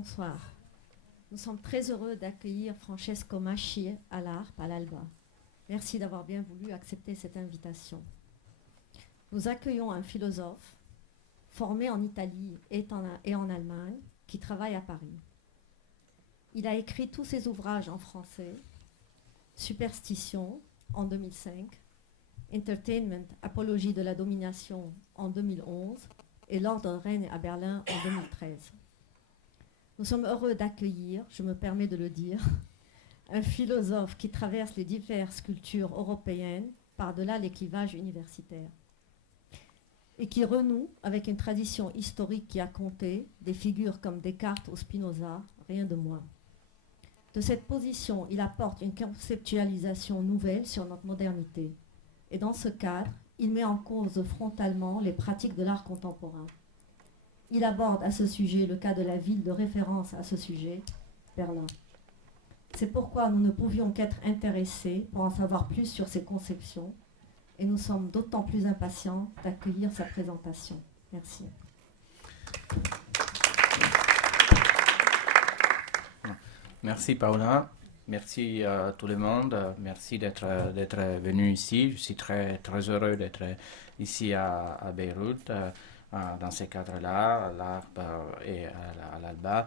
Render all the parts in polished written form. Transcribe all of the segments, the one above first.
Bonsoir. Nous sommes très heureux d'accueillir Francesco Masci à l'ARP à l'Alba. Merci d'avoir bien voulu accepter cette invitation. Nous accueillons un philosophe formé en Italie et en Allemagne qui travaille à Paris. Il a écrit tous ses ouvrages en français, Superstition en 2005, Entertainment, Apologie de la domination en 2011 et L'ordre règne à Berlin en 2013. Nous sommes heureux d'accueillir, je me permets de le dire, un philosophe qui traverse les diverses cultures européennes par-delà les clivages universitaires et qui renoue avec une tradition historique qui a compté des figures comme Descartes ou Spinoza, rien de moins. De cette position, il apporte une conceptualisation nouvelle sur notre modernité. Et dans ce cadre, il met en cause frontalement les pratiques de l'art contemporain. Il aborde à ce sujet le cas de la ville de référence à ce sujet, Berlin. C'est pourquoi nous ne pouvions qu'être intéressés pour en savoir plus sur ses conceptions et nous sommes d'autant plus impatients d'accueillir sa présentation. Merci. Merci Paola, merci à tout le monde, merci d'être venu ici. Je suis très heureux d'être ici à Beyrouth, dans ce cadre-là, à l'ARP et à l'ALBA.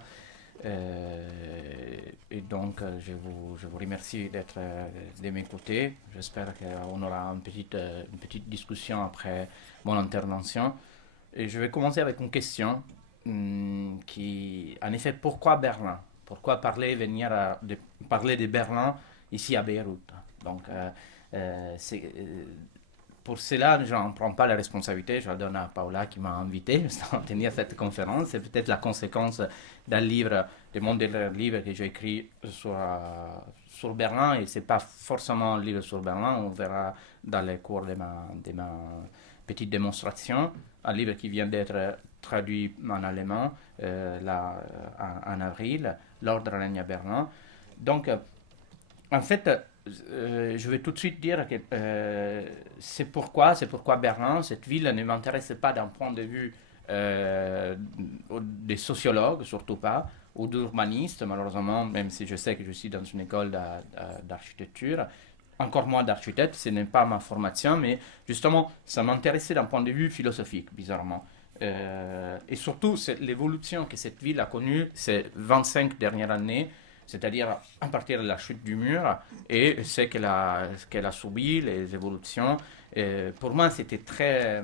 Et donc, je vous remercie d'être de mes côtés. J'espère qu'on aura une petite discussion après mon intervention. Et je vais commencer avec une question qui, en effet, pourquoi Berlin? Pourquoi parler de Berlin ici à Beyrouth? Donc, pour cela, je n'en prends pas la responsabilité. Je la donne à Paola qui m'a invité à tenir cette conférence. C'est peut-être la conséquence d'un livre, de mon dernier livre que j'ai écrit sur Berlin. Et ce n'est pas forcément un livre sur Berlin. On verra dans les cours de ma petite démonstration. Un livre qui vient d'être traduit en allemand en avril, L'ordre règne à Berlin. Donc, en fait, je vais tout de suite dire que c'est pourquoi Berlin, cette ville ne m'intéresse pas d'un point de vue des sociologues, surtout pas, ou d'urbanistes, malheureusement, même si je sais que je suis dans une école d'architecture. Encore moins d'architecte, ce n'est pas ma formation, mais justement, ça m'intéressait d'un point de vue philosophique, bizarrement. Et surtout, c'est l'évolution que cette ville a connue ces 25 dernières années, c'est-à-dire à partir de la chute du mur et ce qu'elle a subi, les évolutions. Pour moi, c'était très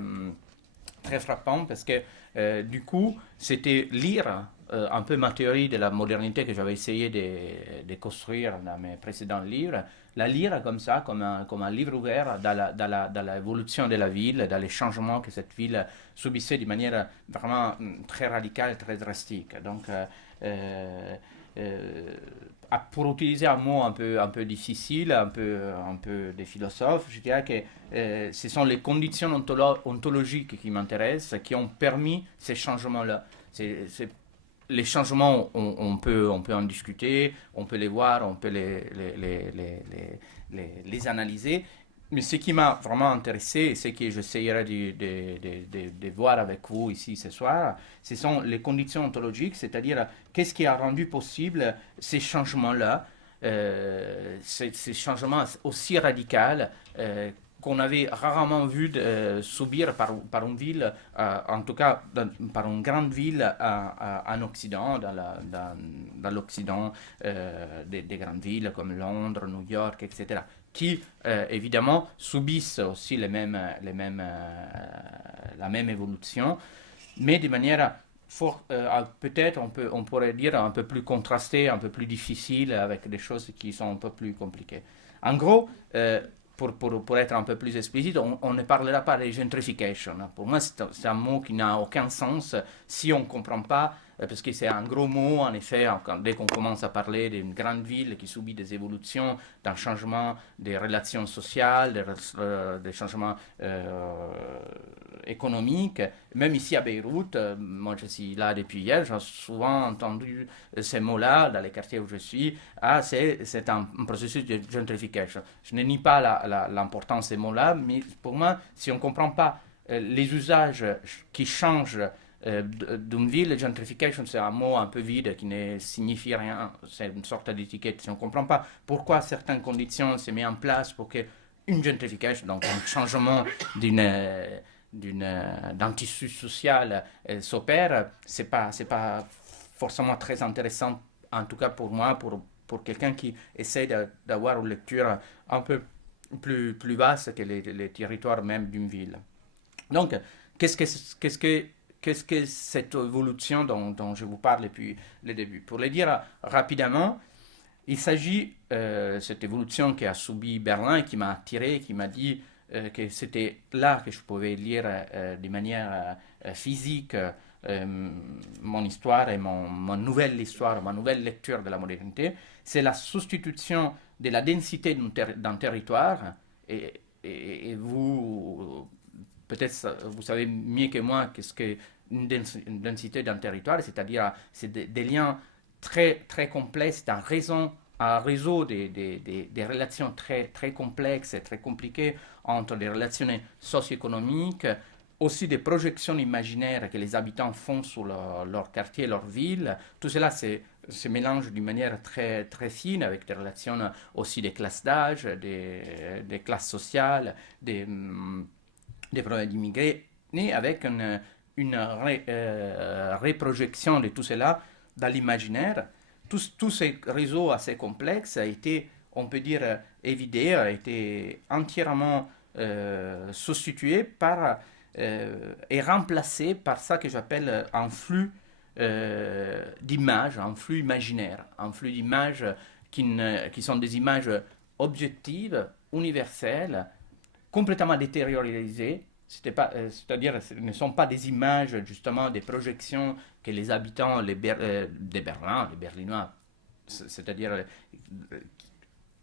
frappant parce que du coup, c'était lire un peu ma théorie de la modernité que j'avais essayé de construire dans mes précédents livres, la lire comme ça, comme un livre ouvert dans l'évolution de la ville, dans les changements que cette ville subissait de manière vraiment très radicale, très drastique. Donc, pour utiliser un mot un peu difficile, un peu des philosophes, je dirais que ce sont les conditions ontologiques qui m'intéressent, qui ont permis ces changements-là. Les changements, on peut en discuter, on peut les voir, on peut les analyser. Mais ce qui m'a vraiment intéressé et ce que j'essayerai de voir avec vous ici ce soir, ce sont les conditions ontologiques, c'est-à-dire qu'est-ce qui a rendu possible ces changements-là, ces changements aussi radicaux qu'on avait rarement vu subir par une ville, en tout cas par une grande ville en Occident, dans l'Occident des grandes villes comme Londres, New York, etc., qui évidemment subissent aussi la même évolution, mais de manière peut-être on pourrait dire un peu plus contrastée, un peu plus difficile, avec des choses qui sont un peu plus compliquées. En gros, pour être un peu plus explicite, on ne parlera pas de gentrification. Pour moi, c'est un mot qui n'a aucun sens si on ne comprend pas, parce que c'est un gros mot, en effet, dès qu'on commence à parler d'une grande ville qui subit des évolutions, d'un changement des relations sociales, des changements économiques. Même ici à Beyrouth, moi je suis là depuis hier, j'ai souvent entendu ces mots-là dans les quartiers où je suis. C'est un processus de gentrification. Je ne nie pas l'importance de ces mots-là, mais pour moi, si on ne comprend pas les usages qui changent d'une ville. Gentrification, c'est un mot un peu vide qui ne signifie rien. C'est une sorte d'étiquette. Si on ne comprend pas pourquoi certaines conditions se mettent en place pour que une gentrification, donc un changement d'un tissu social s'opère, c'est pas forcément très intéressant, en tout cas pour moi, pour quelqu'un qui essaie d'avoir une lecture un peu plus vaste que les territoires même d'une ville. Donc, qu'est-ce que cette évolution dont je vous parle depuis le début? Pour le dire rapidement, il s'agit de cette évolution qui a subi Berlin et qui m'a attiré, qui m'a dit que c'était là que je pouvais lire de manière physique mon histoire et mon nouvelle histoire, ma nouvelle lecture de la modernité. C'est la substitution de la densité d'un territoire et vous, peut-être vous savez mieux que moi qu'est-ce qu'une une densité d'un territoire, c'est-à-dire c'est des liens très, très complexes, un réseau des relations très, très complexes et très compliquées entre les relations socio-économiques, aussi des projections imaginaires que les habitants font sur leur quartier, leur ville. Tout cela se mélange d'une manière très, très fine avec des relations aussi des classes d'âge, des classes sociales, des problèmes d'immigrés, et avec une reprojection de tout cela dans l'imaginaire. Tous ces réseaux assez complexes a été, on peut dire, évidé, a été entièrement substitué par et remplacé par ça que j'appelle un flux d'images, un flux imaginaire, un flux d'images qui sont des images objectives, universelles, complètement détérioralisées, c'est-à-dire ce ne sont pas des images, justement, des projections que les habitants de Berlin, les Berlinois, c'est-à-dire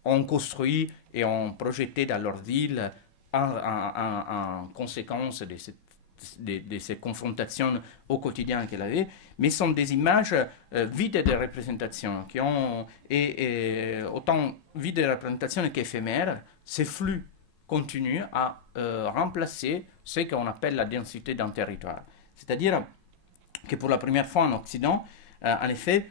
ont construit et ont projeté dans leur ville en conséquence de ces confrontations au quotidien qu'elle avait, mais sont des images vides de représentation, qui ont et autant vides de représentation qu'éphémères. Ces flux continuent à remplacer ce qu'on appelle la densité d'un territoire. C'est-à-dire que pour la première fois en Occident, en effet,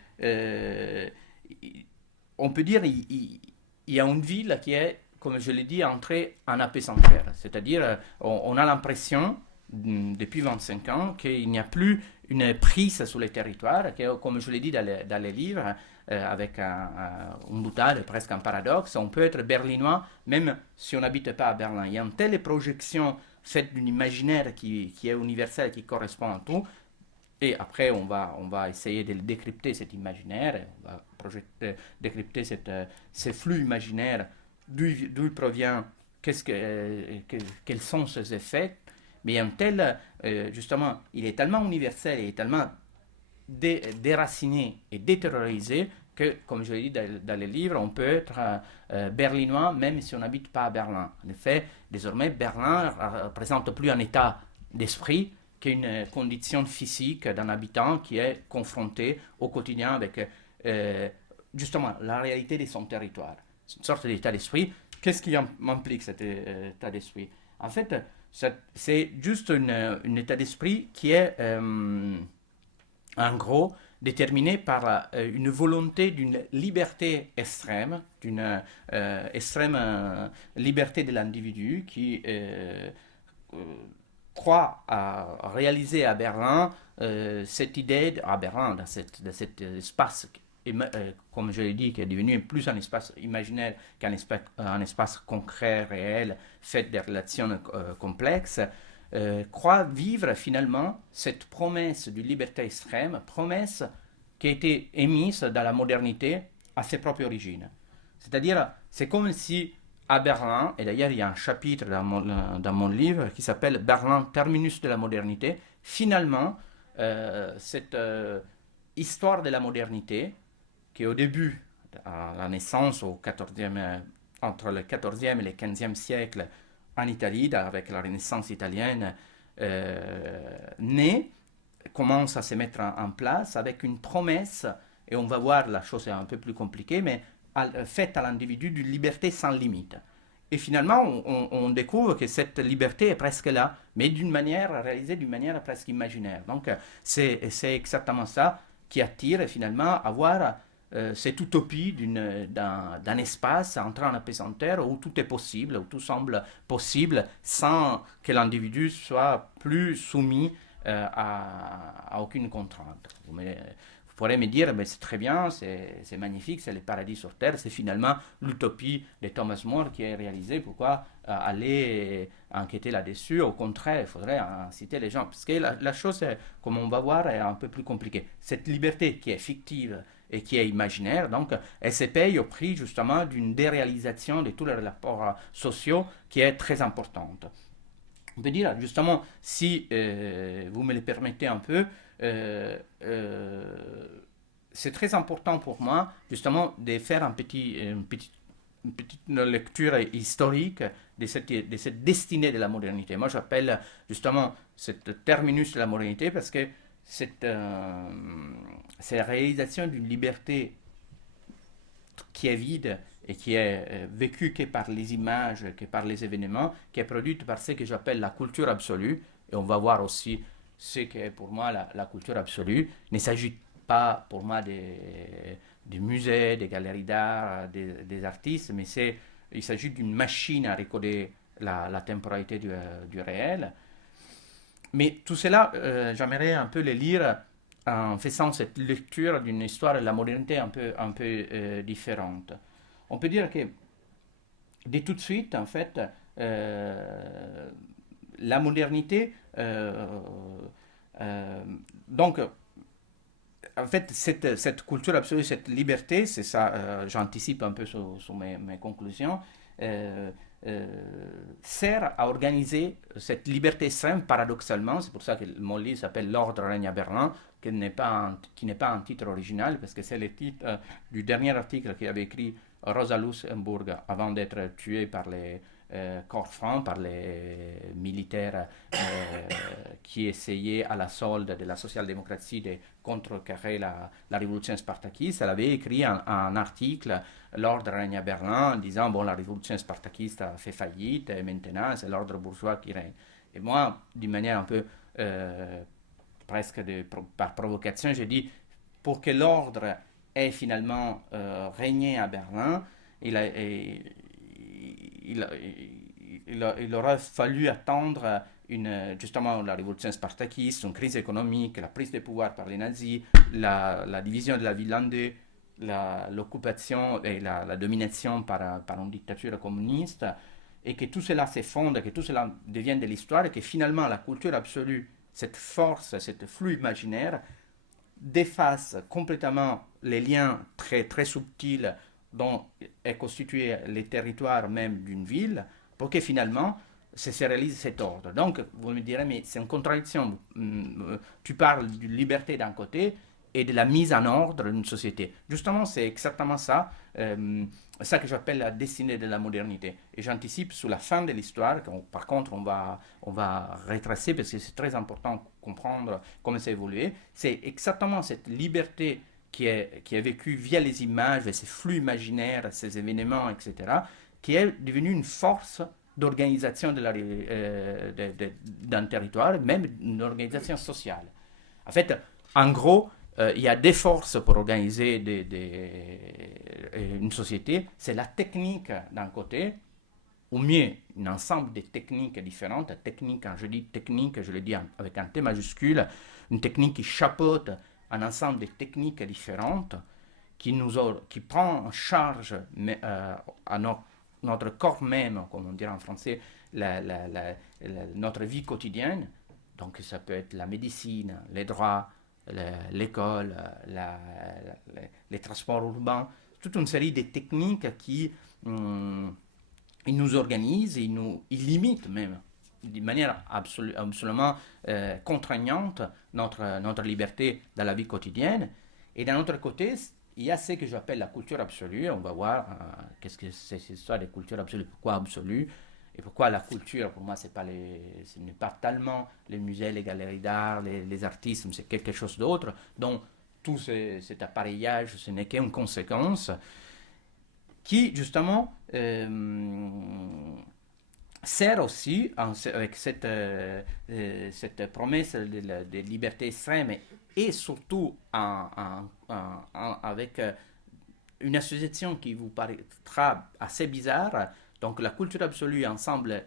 on peut dire qu'il y a une ville qui est, comme je l'ai dit, entrée en apesanteur. C'est-à-dire, on a l'impression, depuis 25 ans, qu'il n'y a plus une prise sur les territoires, que, comme je l'ai dit dans les livres, avec une boutade, presque un paradoxe, on peut être berlinois même si on n'habite pas à Berlin. Il y a une telle projection faite d'un imaginaire qui est universel, qui correspond à tout. Et après, on va essayer de décrypter cet imaginaire, on va décrypter ces flux imaginaires, d'où il provient, quels sont ses effets. Mais il y a un tel, justement, il est tellement universel, il est tellement déraciné et déterrorisé que, comme je l'ai dit dans les livres, on peut être berlinois même si on n'habite pas à Berlin. En effet, désormais, Berlin ne représente plus un état d'esprit qu'une condition physique d'un habitant qui est confronté au quotidien avec justement la réalité de son territoire. C'est une sorte d'état d'esprit. Qu'est-ce qui implique cet état d'esprit? En fait, c'est juste un état d'esprit qui est, en gros, déterminé par une volonté d'une liberté extrême, d'une extrême liberté de l'individu qui croit à réaliser à Berlin cette idée, à Berlin, dans cet espace, comme je l'ai dit, qui est devenu plus un espace imaginaire qu'un espace concret, réel, fait de relations complexes, croit vivre finalement cette promesse de liberté extrême, promesse qui a été émise dans la modernité à ses propres origines. C'est-à-dire, c'est comme si à Berlin, et d'ailleurs il y a un chapitre dans mon livre qui s'appelle Berlin, terminus de la modernité, finalement, cette histoire de la modernité, qui au début, à la naissance entre le XIVe et le XVe siècle en Italie, avec la Renaissance italienne, naît, commence à se mettre en place avec une promesse, et on va voir, la chose est un peu plus compliquée, mais faite à l'individu d'une liberté sans limite. Et finalement, on découvre que cette liberté est presque là, mais d'une manière réalisée d'une manière presque imaginaire. Donc, c'est exactement ça qui attire finalement à voir cette utopie d'un espace entré en apesanteur où tout est possible, où tout semble possible sans que l'individu soit plus soumis à aucune contrainte. Vous pourrez me dire, mais c'est très bien, c'est magnifique, c'est le paradis sur Terre, c'est finalement l'utopie de Thomas More qui est réalisée. Pourquoi aller enquêter là-dessus? Au contraire, il faudrait inciter les gens. Parce que la chose, comme on va voir, est un peu plus compliquée. Cette liberté qui est fictive et qui est imaginaire, donc, elle se paye au prix justement d'une déréalisation de tous les rapports sociaux qui est très importante. On peut dire justement, si vous me le permettez un peu, euh, euh, c'est très important pour moi justement de faire une petite lecture historique de cette destinée de la modernité. Moi j'appelle justement cette terminus de la modernité parce que c'est la réalisation d'une liberté qui est vide et qui est vécue que par les images, que par les événements, qui est produite par ce que j'appelle la culture absolue. Et on va voir aussi ce qu'est pour moi la culture absolue. Il ne s'agit pas pour moi des musées, des galeries d'art, des artistes, mais il s'agit d'une machine à recoder la temporalité du réel. Mais tout cela, j'aimerais un peu le lire en faisant cette lecture d'une histoire de la modernité un peu différente. On peut dire que de tout de suite, en fait, la modernité, euh, donc, en fait, cette culture absolue, cette liberté, c'est ça, j'anticipe un peu sur mes conclusions, euh, euh, sert à organiser cette liberté extrême paradoxalement. C'est pour ça que mon livre s'appelle L'ordre règne à Berlin, qui n'est pas un titre original, parce que c'est le titre du dernier article qu'avait écrit Rosa Luxemburg avant d'être tuée par les corps francs, par les militaires qui essayaient à la solde de la social-démocratie de contrecarrer la révolution spartakiste. Elle avait écrit un article, L'ordre règne à Berlin, en disant, bon, la révolution spartakiste a fait faillite, et maintenant c'est l'ordre bourgeois qui règne. Et moi, d'une manière un peu presque par provocation, j'ai dit, pour que l'ordre ait finalement régné à Berlin, il, a, il, il aurait fallu attendre justement la révolution spartakiste, une crise économique, la prise de pouvoir par les nazis, la division de la ville en deux, l'occupation et la domination par une dictature communiste, et que tout cela s'effondre, que tout cela devienne de l'histoire, et que finalement la culture absolue, cette force, cette flux imaginaire, défasse complètement les liens très, très subtils dont est constitué les territoires même d'une ville, pour que finalement se réalise cet ordre. Donc, vous me direz, mais c'est une contradiction. Tu parles de liberté d'un côté et de la mise en ordre d'une société. Justement, c'est exactement ça, ça que j'appelle la destinée de la modernité. Et j'anticipe sur la fin de l'histoire, par contre on va retracer parce que c'est très important de comprendre comment ça a évolué. C'est exactement cette liberté qui est vécue via les images, ces flux imaginaires, ces événements, etc., qui est devenue une force d'organisation d'un territoire, même une organisation sociale. En fait, en gros, il y a des forces pour organiser une société. C'est la technique d'un côté, ou mieux, un ensemble de techniques différentes. Technique, quand je dis technique, je le dis avec un T majuscule, une technique qui chapeaute un ensemble de techniques différentes, qui prend en charge à notre corps même, comme on dirait en français, notre vie quotidienne. Donc ça peut être la médecine, les droits, l'école, les transports urbains, toute une série de techniques qui ils nous organisent, ils limitent même d'une manière absolument contraignante notre liberté dans la vie quotidienne. Et d'un autre côté, il y a ce que j'appelle la culture absolue. On va voir qu'est-ce que c'est cette histoire de culture absolue, pourquoi absolue, et pourquoi la culture, pour moi, ce n'est pas tellement les musées, les galeries d'art, les artistes, c'est quelque chose d'autre, dont tout cet appareillage, ce n'est qu'une conséquence qui justement sert aussi, avec cette promesse de liberté extrême et surtout avec une association qui vous paraîtra assez bizarre, donc la culture absolue ensemble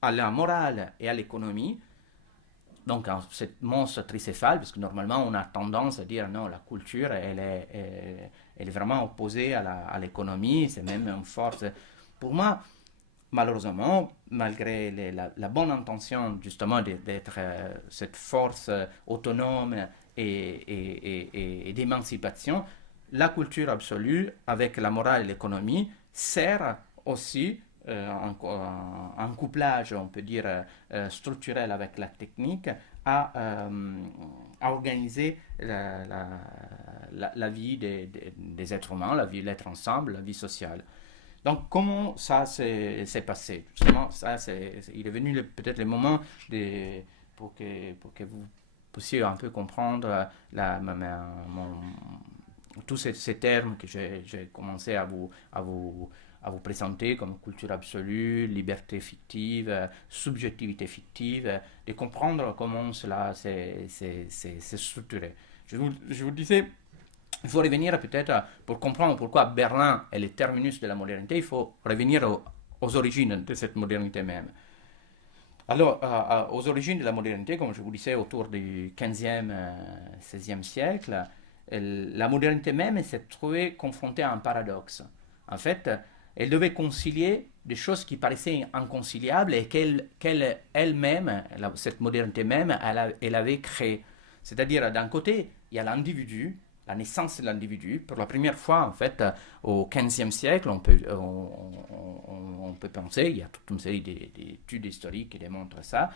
à la morale et à l'économie, donc cette monstre tricéphale, parce que normalement on a tendance à dire non, la culture elle est vraiment opposée à l'économie, c'est même une force. Pour moi, malheureusement, malgré la bonne intention justement d'être cette force autonome et d'émancipation, la culture absolue, avec la morale et l'économie, sert aussi en couplage, on peut dire, structurel avec la technique, à organiser la vie des êtres humains, la vie de l'être ensemble, la vie sociale. Donc, comment ça s'est passé? Justement, il est venu peut-être le moment pour que vous puissiez un peu comprendre tous ces termes que j'ai commencé à vous présenter comme culture absolue, liberté fictive, subjectivité fictive, de comprendre comment cela s'est structuré. Je vous disais, il faut revenir peut-être pour comprendre pourquoi Berlin est le terminus de la modernité, il faut revenir aux origines de cette modernité même. Alors, aux origines de la modernité, comme je vous disais, autour du 15e, 16e siècle, la modernité même s'est trouvée confrontée à un paradoxe. En fait, elle devait concilier des choses qui paraissaient inconciliables et qu'elle elle-même, cette modernité même, elle avait créées. C'est-à-dire, d'un côté, il y a l'individu, la naissance de l'individu. Pour la première fois, en fait, au XVe siècle, on peut penser, il y a toute une série d'études historiques qui démontrent ça,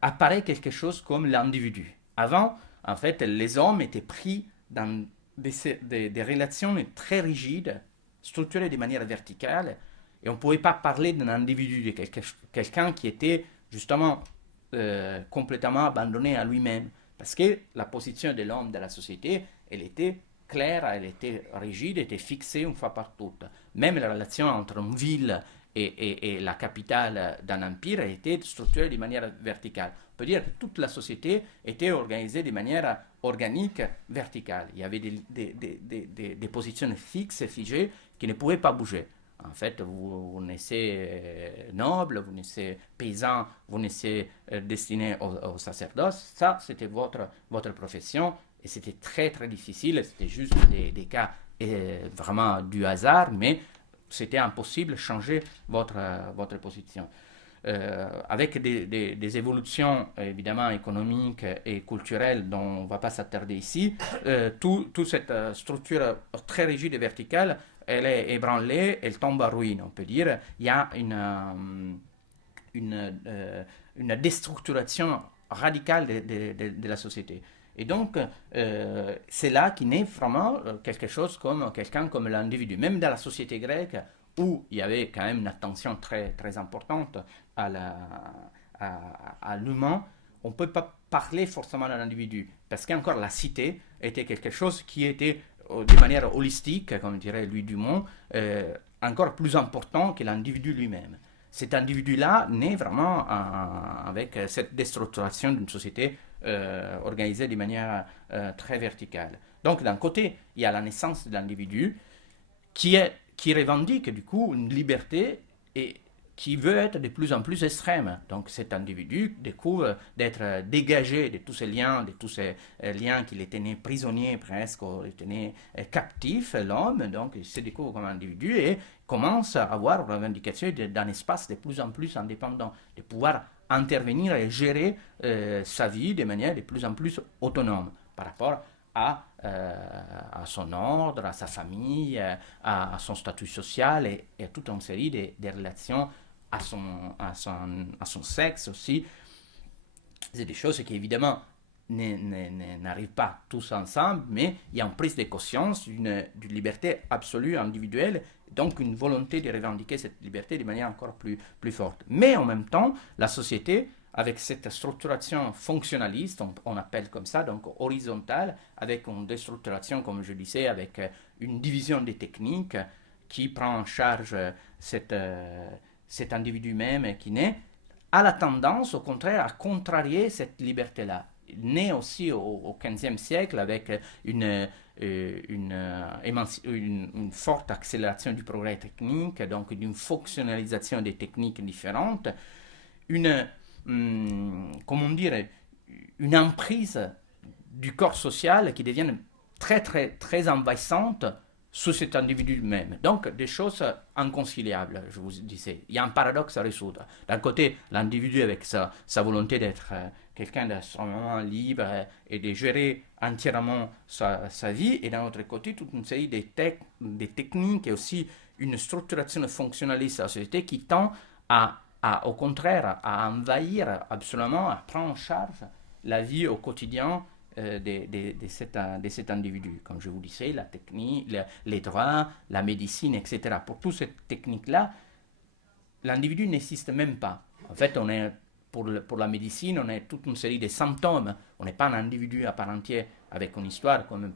apparaît quelque chose comme l'individu. Avant, en fait, les hommes étaient pris dans des relations très rigides, structurées de manière verticale, et on ne pouvait pas parler d'un individu, de quelqu'un qui était justement complètement abandonné à lui-même. Parce que la position de l'homme dans la société, elle était claire, elle était rigide, elle était fixée une fois par toutes. Même la relation entre une ville et la capitale d'un empire était structurée de manière verticale. On peut dire que toute la société était organisée de manière organique, verticale. Il y avait des positions fixes et figées qui ne pouvaient pas bouger. En fait, vous naissez noble, vous naissez paysan, vous naissez destiné au sacerdoce. Ça, c'était votre profession et c'était très très difficile. C'était juste des cas vraiment du hasard, mais c'était impossible de changer votre position. Avec des évolutions évidemment économiques et culturelles dont on ne va pas s'attarder ici, toute cette structure très rigide et verticale, elle est ébranlée, elle tombe à ruine, on peut dire. Il y a une déstructuration radicale de la société. Et donc, c'est là qu'il naît vraiment quelque chose comme quelqu'un comme l'individu. Même dans la société grecque, où il y avait quand même une attention très, très importante à l'humain, on ne peut pas parler forcément d'un individu. Parce qu'encore la cité était quelque chose qui était de manière holistique, comme dirait Louis Dumont, encore plus important que l'individu lui-même. Cet individu-là naît vraiment avec cette déstructuration d'une société organisée de manière très verticale. Donc d'un côté, il y a la naissance de l'individu qui revendique du coup une liberté et qui veut être de plus en plus extrême. Donc cet individu découvre d'être dégagé de tous ces liens, qui le tenaient prisonnier presque, le tenaient captif, l'homme, donc il se découvre comme individu et commence à avoir la revendication d'un espace de plus en plus indépendant, de pouvoir intervenir et gérer sa vie de manière de plus en plus autonome par rapport à son ordre, à sa famille, à son statut social et toute une série de relations à son sexe aussi. C'est des choses qui évidemment n'arrivent pas tous ensemble, mais il y a une prise de conscience d'une liberté absolue individuelle, donc une volonté de revendiquer cette liberté de manière encore plus forte. Mais en même temps, la société, avec cette structuration fonctionnaliste, on appelle comme ça, donc horizontale, avec une déstructuration, comme je disais, avec une division des techniques qui prend en charge cet individu même qui naît, a la tendance, au contraire, à contrarier cette liberté-là. Né aussi au XVe siècle avec une forte accélération du progrès technique, donc d'une fonctionnalisation des techniques différentes, comment dire, une emprise du corps social qui devient très, très, très envahissante sous cet individu même. Donc, des choses inconciliables, je vous disais. Il y a un paradoxe à résoudre. D'un côté, l'individu avec sa volonté d'être quelqu'un d'extrêmement libre et de gérer entièrement sa vie, et d'un autre côté, toute une série des techniques et aussi une structuration fonctionnaliste de la société qui tend au contraire, à envahir absolument, à prendre en charge la vie au quotidien de cet individu. Comme je vous disais, la technique, les droits, la médecine, etc. Pour toutes ces techniques-là, l'individu n'existe même pas. En fait, pour la médecine, on est toute une série de symptômes. On n'est pas un individu à part entière avec une histoire, comme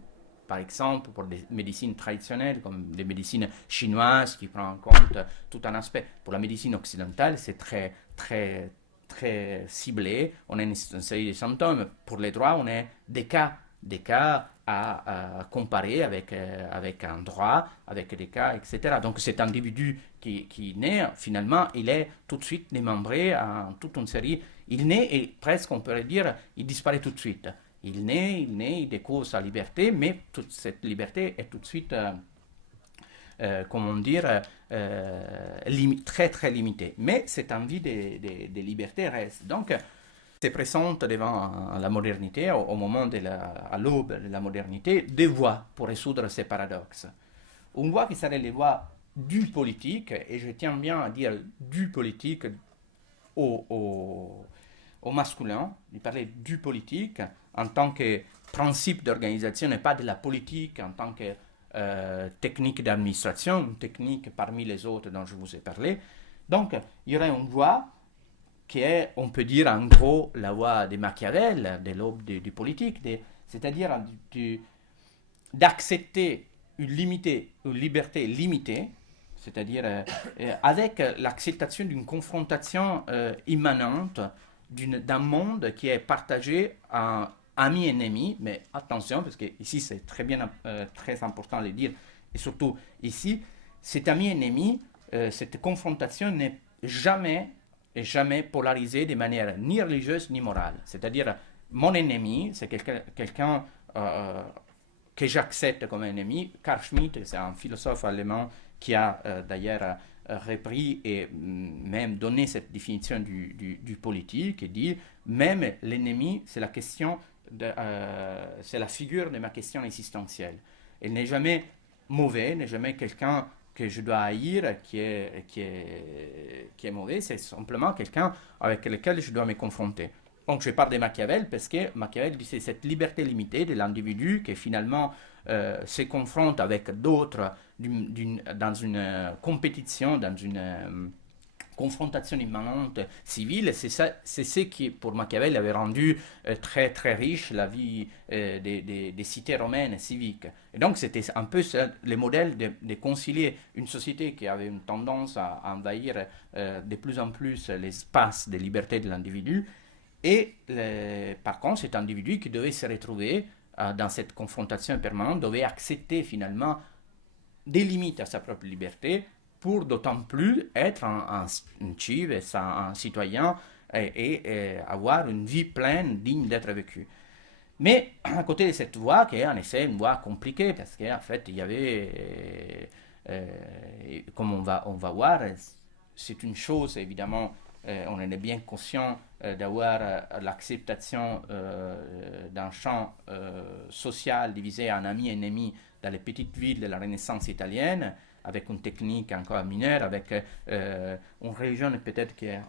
par exemple pour des médecines traditionnelles, comme les médecines chinoises qui prennent en compte tout un aspect. Pour la médecine occidentale, c'est très, très, très ciblé. On a une série de symptômes. Pour les droits, on a des cas à comparer avec un droit, avec des cas, etc. Donc cet individu qui naît, finalement, il est tout de suite démembré en toute une série. Il naît et presque, on pourrait dire, il disparaît tout de suite. Il naît, il découvre sa liberté, mais toute cette liberté est tout de suite, comment dire, très très limitée. Mais cette envie de liberté reste. Donc, se présente devant la modernité, au moment à l'aube de la modernité, des voies pour résoudre ces paradoxes. Une voie qui serait les voies du politique, et je tiens bien à dire du politique au masculin, de parler du politique en tant que principe d'organisation et pas de la politique en tant que technique d'administration, une technique parmi les autres dont je vous ai parlé. Donc, il y aurait une voie qui est, on peut dire en gros, la voie de Machiavel, de l'aube du politique, c'est-à-dire d'accepter une liberté limitée, c'est-à-dire avec l'acceptation d'une confrontation immanente d'un monde qui est partagé en amis-ennemis, mais attention, parce que ici c'est très important de le dire, et surtout ici, cet ami-ennemi, cette confrontation n'est jamais polarisée de manière ni religieuse ni morale. C'est-à-dire, mon ennemi, c'est quelqu'un que j'accepte comme ennemi. Carl Schmitt, c'est un philosophe allemand qui a d'ailleurs repris et même donné cette définition du politique et dit même l'ennemi, c'est c'est la figure de ma question existentielle. Elle n'est jamais mauvais, n'est jamais quelqu'un que je dois haïr, qui est mauvais, c'est simplement quelqu'un avec lequel je dois me confronter. Donc je parle de Machiavel parce que Machiavel dit c'est cette liberté limitée de l'individu qui finalement se confronte avec d'autres dans une compétition, dans une confrontation immanente civile. C'est ce qui, pour Machiavel, avait rendu très très riche la vie des cités romaines civiques. Et donc c'était un peu le modèle de concilier une société qui avait une tendance à envahir de plus en plus l'espace de liberté de l'individu, et par contre cet individu qui devait se retrouver dans cette confrontation permanente, devait accepter finalement des limites à sa propre liberté pour d'autant plus être un chiv, un citoyen et avoir une vie pleine, digne d'être vécue. Mais à côté de cette voie, qui est en effet une voie compliquée, parce qu'en fait, il y avait, comme on va voir, c'est une chose, évidemment, on en est bien conscient d'avoir l'acceptation d'un champ social divisé en amis et ennemis dans les petites villes de la Renaissance italienne, avec une technique encore mineure, avec une religion peut-être qui est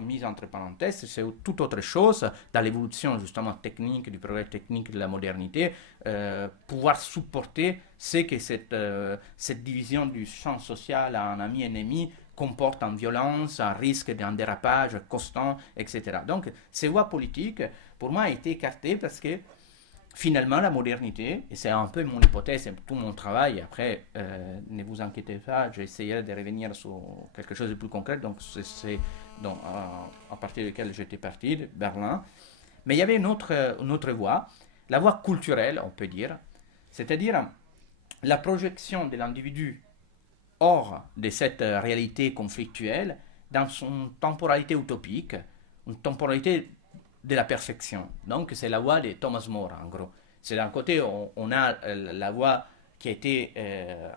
mise entre parenthèses. C'est tout autre chose dans l'évolution justement technique, du progrès technique de la modernité, pouvoir supporter ce que cette division du champ social en amis-ennemis comporte en violence, en risque d'un dérapage constant, etc. Donc ces voies politiques, pour moi, ont été écartées parce que finalement, la modernité, et c'est un peu mon hypothèse, c'est tout mon travail, après, ne vous inquiétez pas, j'essaierai de revenir sur quelque chose de plus concret, donc c'est à partir de lequel j'étais parti, de Berlin. Mais il y avait une autre voie, la voie culturelle, on peut dire, c'est-à-dire la projection de l'individu hors de cette réalité conflictuelle dans son temporalité utopique, une temporalité de la perfection. Donc c'est la voie de Thomas More en gros. C'est d'un côté on a la voie qui a été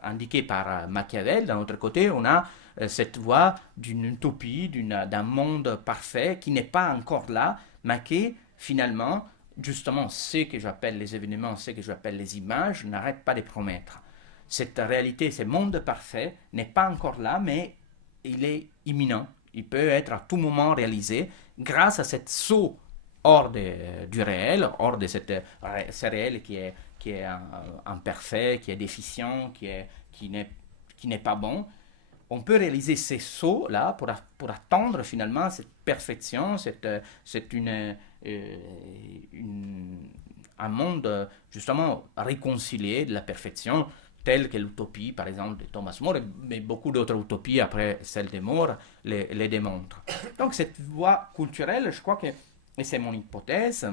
indiquée par Machiavel, d'un autre côté on a cette voie d'une utopie, d'un monde parfait qui n'est pas encore là, mais qui finalement, justement, ce que j'appelle les événements, ce que j'appelle les images, n'arrête pas de promettre. Cette réalité, ce monde parfait n'est pas encore là, mais il est imminent. Il peut être à tout moment réalisé grâce à cette saut hors du réel, hors de ce réel qui est imparfait, qui est déficient, qui n'est pas bon. On peut réaliser ces sauts-là pour attendre finalement cette perfection, un monde justement réconcilié de la perfection, tel que l'utopie, par exemple, de Thomas More, mais beaucoup d'autres utopies après celle de More les démontrent. Donc cette voie culturelle, je crois que, et c'est mon hypothèse,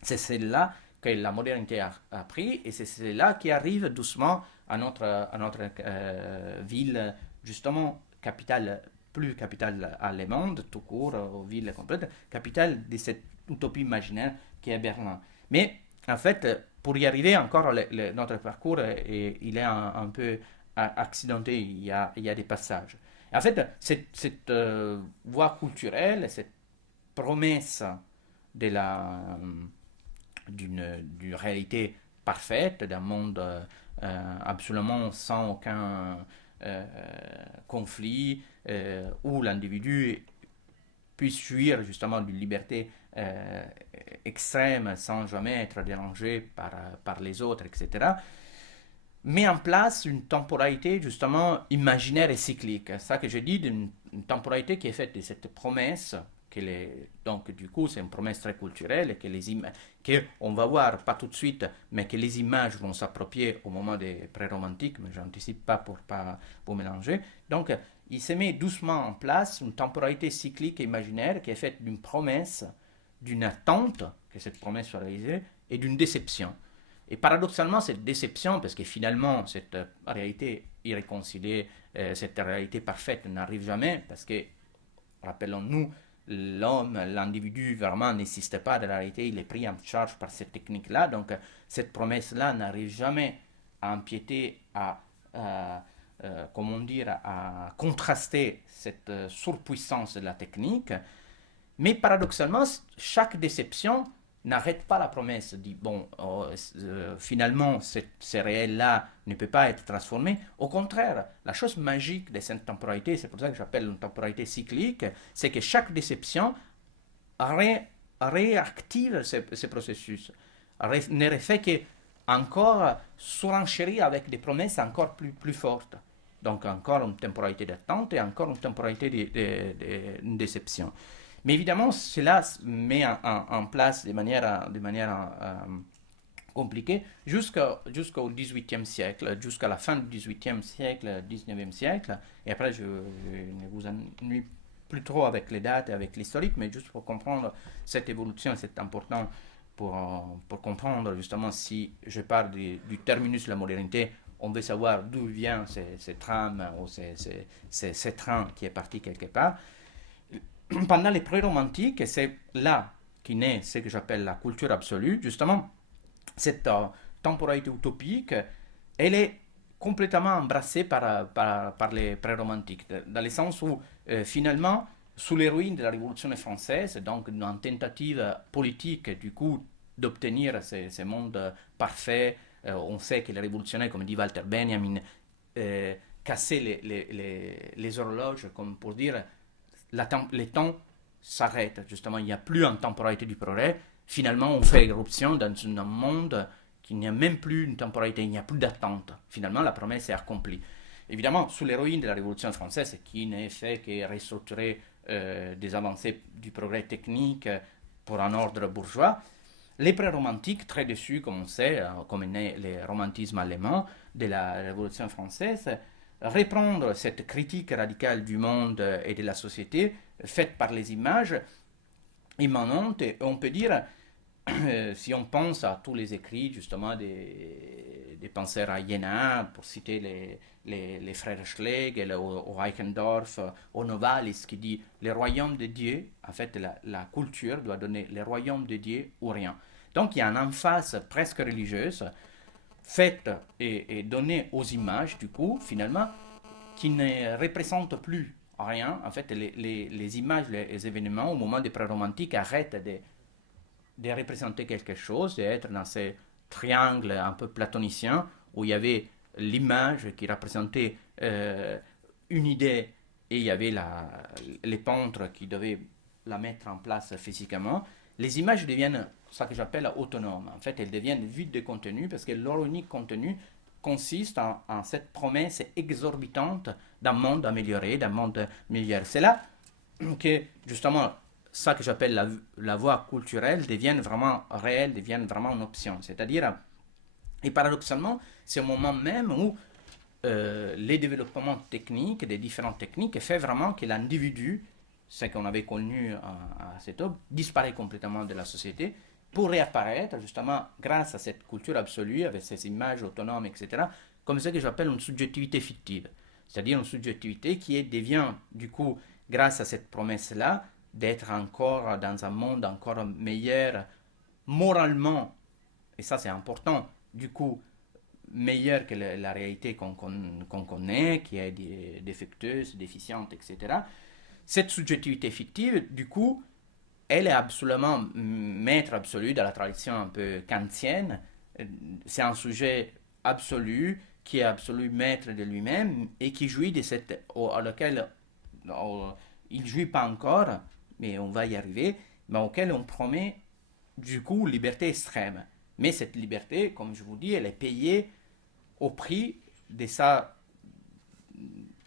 c'est celle-là que la modernité a pris, et c'est celle-là qui arrive doucement à notre ville, justement, capitale, plus capitale allemande, tout court, aux villes complètes, capitale de cette utopie imaginaire qui est Berlin. Mais en fait, pour y arriver encore, notre parcours, il est un peu accidenté, il y a des passages. En fait, cette voie culturelle, cette promesse de d'une réalité parfaite, d'un monde absolument sans aucun conflit, où l'individu puisse jouir justement d'une liberté extrême sans jamais être dérangé par les autres, etc., met en place une temporalité justement imaginaire et cyclique. C'est ça que je dis, d'une temporalité qui est faite de cette promesse, donc du coup c'est une promesse très culturelle, qu'on va voir pas tout de suite, mais que les images vont s'approprier au moment des pré-romantiques, mais j'anticipe pas pour pas vous mélanger. Donc il se met doucement en place une temporalité cyclique et imaginaire qui est faite d'une promesse, d'une attente que cette promesse soit réalisée, et d'une déception. Et paradoxalement, cette déception, parce que finalement, cette réalité irréconciliée, cette réalité parfaite n'arrive jamais, parce que, rappelons-nous, l'homme, l'individu vraiment n'existe pas de la réalité, il est pris en charge par cette technique-là, donc cette promesse-là n'arrive jamais à empiéter, comment dire, à contraster cette surpuissance de la technique. Mais paradoxalement, chaque déception n'arrête pas la promesse, dit bon, finalement, ce réel-là ne peut pas être transformé. Au contraire, la chose magique de cette temporalité, c'est pour ça que j'appelle une temporalité cyclique, c'est que chaque déception réactive ce processus, ne refait que encore surenchérir avec des promesses encore plus fortes. Donc encore une temporalité d'attente et encore une temporalité de déception. Mais évidemment, cela met en place de manière compliquée jusqu'au XVIIIe siècle, jusqu'à la fin du XVIIIe siècle, XIXe siècle. Et après, je ne vous ennuie plus trop avec les dates et avec l'historique, mais juste pour comprendre cette évolution, c'est important pour comprendre justement si je parle du terminus de la modernité, on veut savoir d'où vient ces trames ou ces trains qui est parti quelque part. Pendant les pré-romantiques, c'est là qui naît ce que j'appelle la culture absolue, justement, cette temporalité utopique, elle est complètement embrassée par les pré-romantiques, dans le sens où, finalement, sous les ruines de la Révolution française, donc une tentative politique, du coup, d'obtenir ce monde parfait, on sait que les révolutionnaires, comme dit Walter Benjamin, cassaient les horloges, comme pour dire les temps s'arrêtent, justement, il n'y a plus une temporalité du progrès. Finalement, on fait éruption dans un monde qui n'y a même plus une temporalité, il n'y a plus d'attente. Finalement, la promesse est accomplie. Évidemment, sous l'héroïne de la Révolution française, qui n'est fait que restructurer des avancées du progrès technique pour un ordre bourgeois, Les pré-romantiques, très déçus, comme on sait, comme est né le romantisme allemand de la Révolution française, reprendre cette critique radicale du monde et de la société faite par les images immanentes, et on peut dire, si on pense à tous les écrits justement des penseurs aliénins, pour citer les frères Schlegel, au Eichendorff, au Novalis, qui dit le royaume de Dieu, en fait la culture doit donner le royaume de Dieu ou rien. Donc il y a une emphase presque religieuse faite et donnée aux images, du coup, finalement, qui ne représentent plus rien. En fait, les images, les événements au moment des pré-romantiques arrêtent de représenter quelque chose, d'être dans ces triangles un peu platoniciens où il y avait l'image qui représentait une idée et il y avait les peintres qui devaient la mettre en place physiquement. Les images deviennent ce que j'appelle autonomes. En fait, elles deviennent vides de contenu parce que leur unique contenu consiste en cette promesse exorbitante d'un monde amélioré, d'un monde meilleur. C'est là que, justement, ça que j'appelle la voie culturelle devient vraiment réelle, devient vraiment une option. C'est-à-dire, et paradoxalement, c'est au moment même où les développements techniques, des différentes techniques, fait vraiment que l'individu, ce qu'on avait connu à cette œuvre, disparaît complètement de la société pour réapparaître justement grâce à cette culture absolue, avec ces images autonomes, etc., comme ce que j'appelle une subjectivité fictive. C'est-à-dire une subjectivité qui devient, du coup, grâce à cette promesse-là, d'être encore dans un monde encore meilleur moralement, et ça c'est important, du coup, meilleur que la réalité qu'on connaît, qui est défectueuse, déficiente, etc. Cette subjectivité fictive, du coup, elle est absolument maître absolu de la tradition un peu kantienne. C'est un sujet absolu qui est absolu maître de lui-même et qui jouit de cette à laquelle il jouit pas encore, mais on va y arriver, mais auquel on promet du coup liberté extrême. Mais cette liberté, comme je vous dis, elle est payée au prix de sa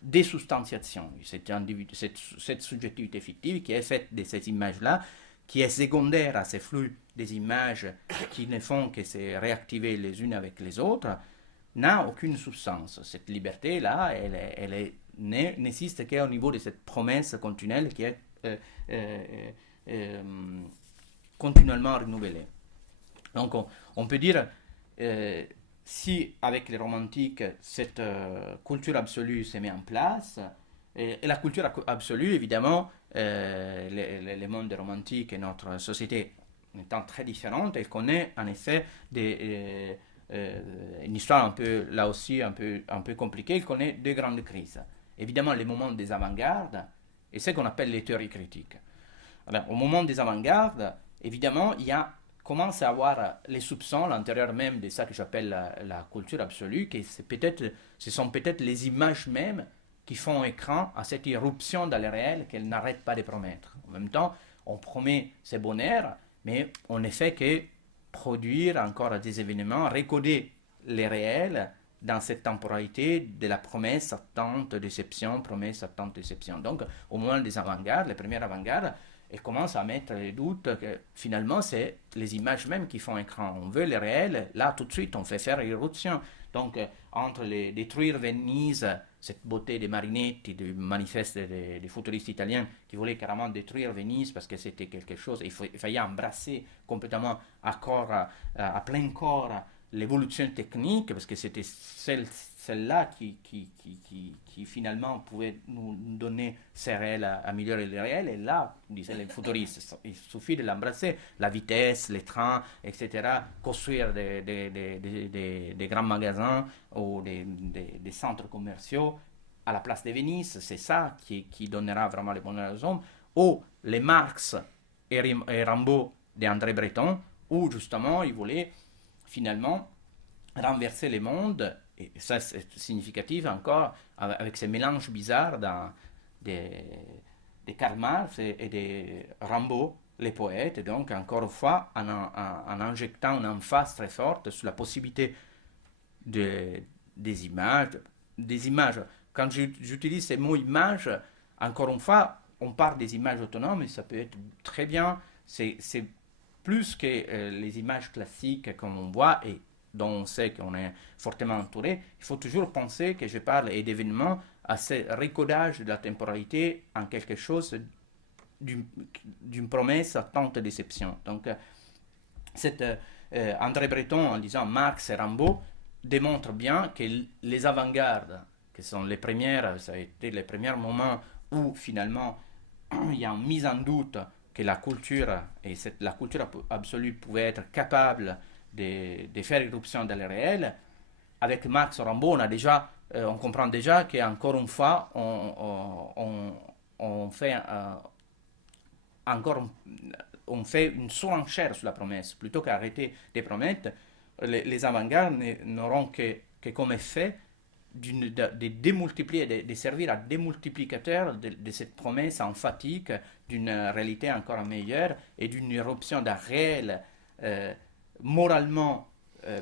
désubstantiation. Cette subjectivité fictive qui est faite de ces images-là, qui est secondaire à ces flux des images qui ne font que se réactiver les unes avec les autres, n'a aucune substance. Cette liberté-là, n'existe qu'au niveau de cette promesse continuelle qui est continuellement renouvelée. Donc on peut dire, si avec les romantiques, cette culture absolue se met en place, et la culture absolue, évidemment, le monde des romantiques et notre société étant très différente, elle connaît en effet une histoire un peu, là aussi, un peu compliquée. Elle connaît deux grandes crises. Évidemment, les moments des avant-gardes et ce qu'on appelle les théories critiques. Alors, au moment des avant-gardes, évidemment, il y a commence à avoir les soupçons à l'intérieur même de ça que j'appelle la culture absolue, que ce sont peut-être les images mêmes qui font écran à cette irruption dans le réel qu'elle n'arrête pas de promettre. En même temps, on promet ce bonheur, mais on ne fait que produire encore des événements, recoder les réels dans cette temporalité de la promesse, attente, déception, promesse, attente, déception. Donc, au moment des avant-gardes, les premières avant-gardes, et commence à mettre les doutes que finalement c'est les images même qui font écran. On veut le réel, là tout de suite on fait faire l'éruption. Donc entre les détruire Venise, cette beauté des Marinetti, du manifeste des futuristes italiens qui voulaient carrément détruire Venise parce que c'était quelque chose, il fallait embrasser complètement à plein corps l'évolution technique, parce que c'était celle-là qui finalement pouvait nous donner ces réels, améliorer les réels. Et là, disaient les futuristes, il suffit de l'embrasser, la vitesse, les trains, etc., construire des grands magasins ou des centres commerciaux à la place de Venise. C'est ça qui donnera vraiment le bonheur aux hommes. Ou les Marx et Rimbaud d'André Breton, où justement il voulait finalement renverser le monde, et ça c'est significatif encore, avec ces mélanges bizarres de Karl Marx et de Rimbaud, les poètes, et donc encore une fois en injectant une emphase très forte sur la possibilité des images. Quand j'utilise ces mots images, encore une fois, on parle des images autonomes, et ça peut être très bien, c'est plus que les images classiques comme on voit et dont on sait qu'on est fortement entouré, il faut toujours penser que je parle d'événements à ce recodage de la temporalité en quelque chose d'une promesse à tente déception. Donc, André Breton, en disant Marx et Rimbaud, démontre bien que les avant-gardes, qui sont les premières, ça a été les premiers moments où finalement il y a une mise en doute que la culture, et la culture absolue pouvait être capable de faire irruption dans le réel. Avec Marx et Rimbaud, on comprend déjà qu'encore une fois, on fait encore on fait une surenchère sur la promesse. Plutôt qu'arrêter de promettre, les avant-gardes n'auront que comme effet de démultiplier, de servir à démultiplicateur de cette promesse emphatique d'une réalité encore meilleure et d'une éruption d'un réel moralement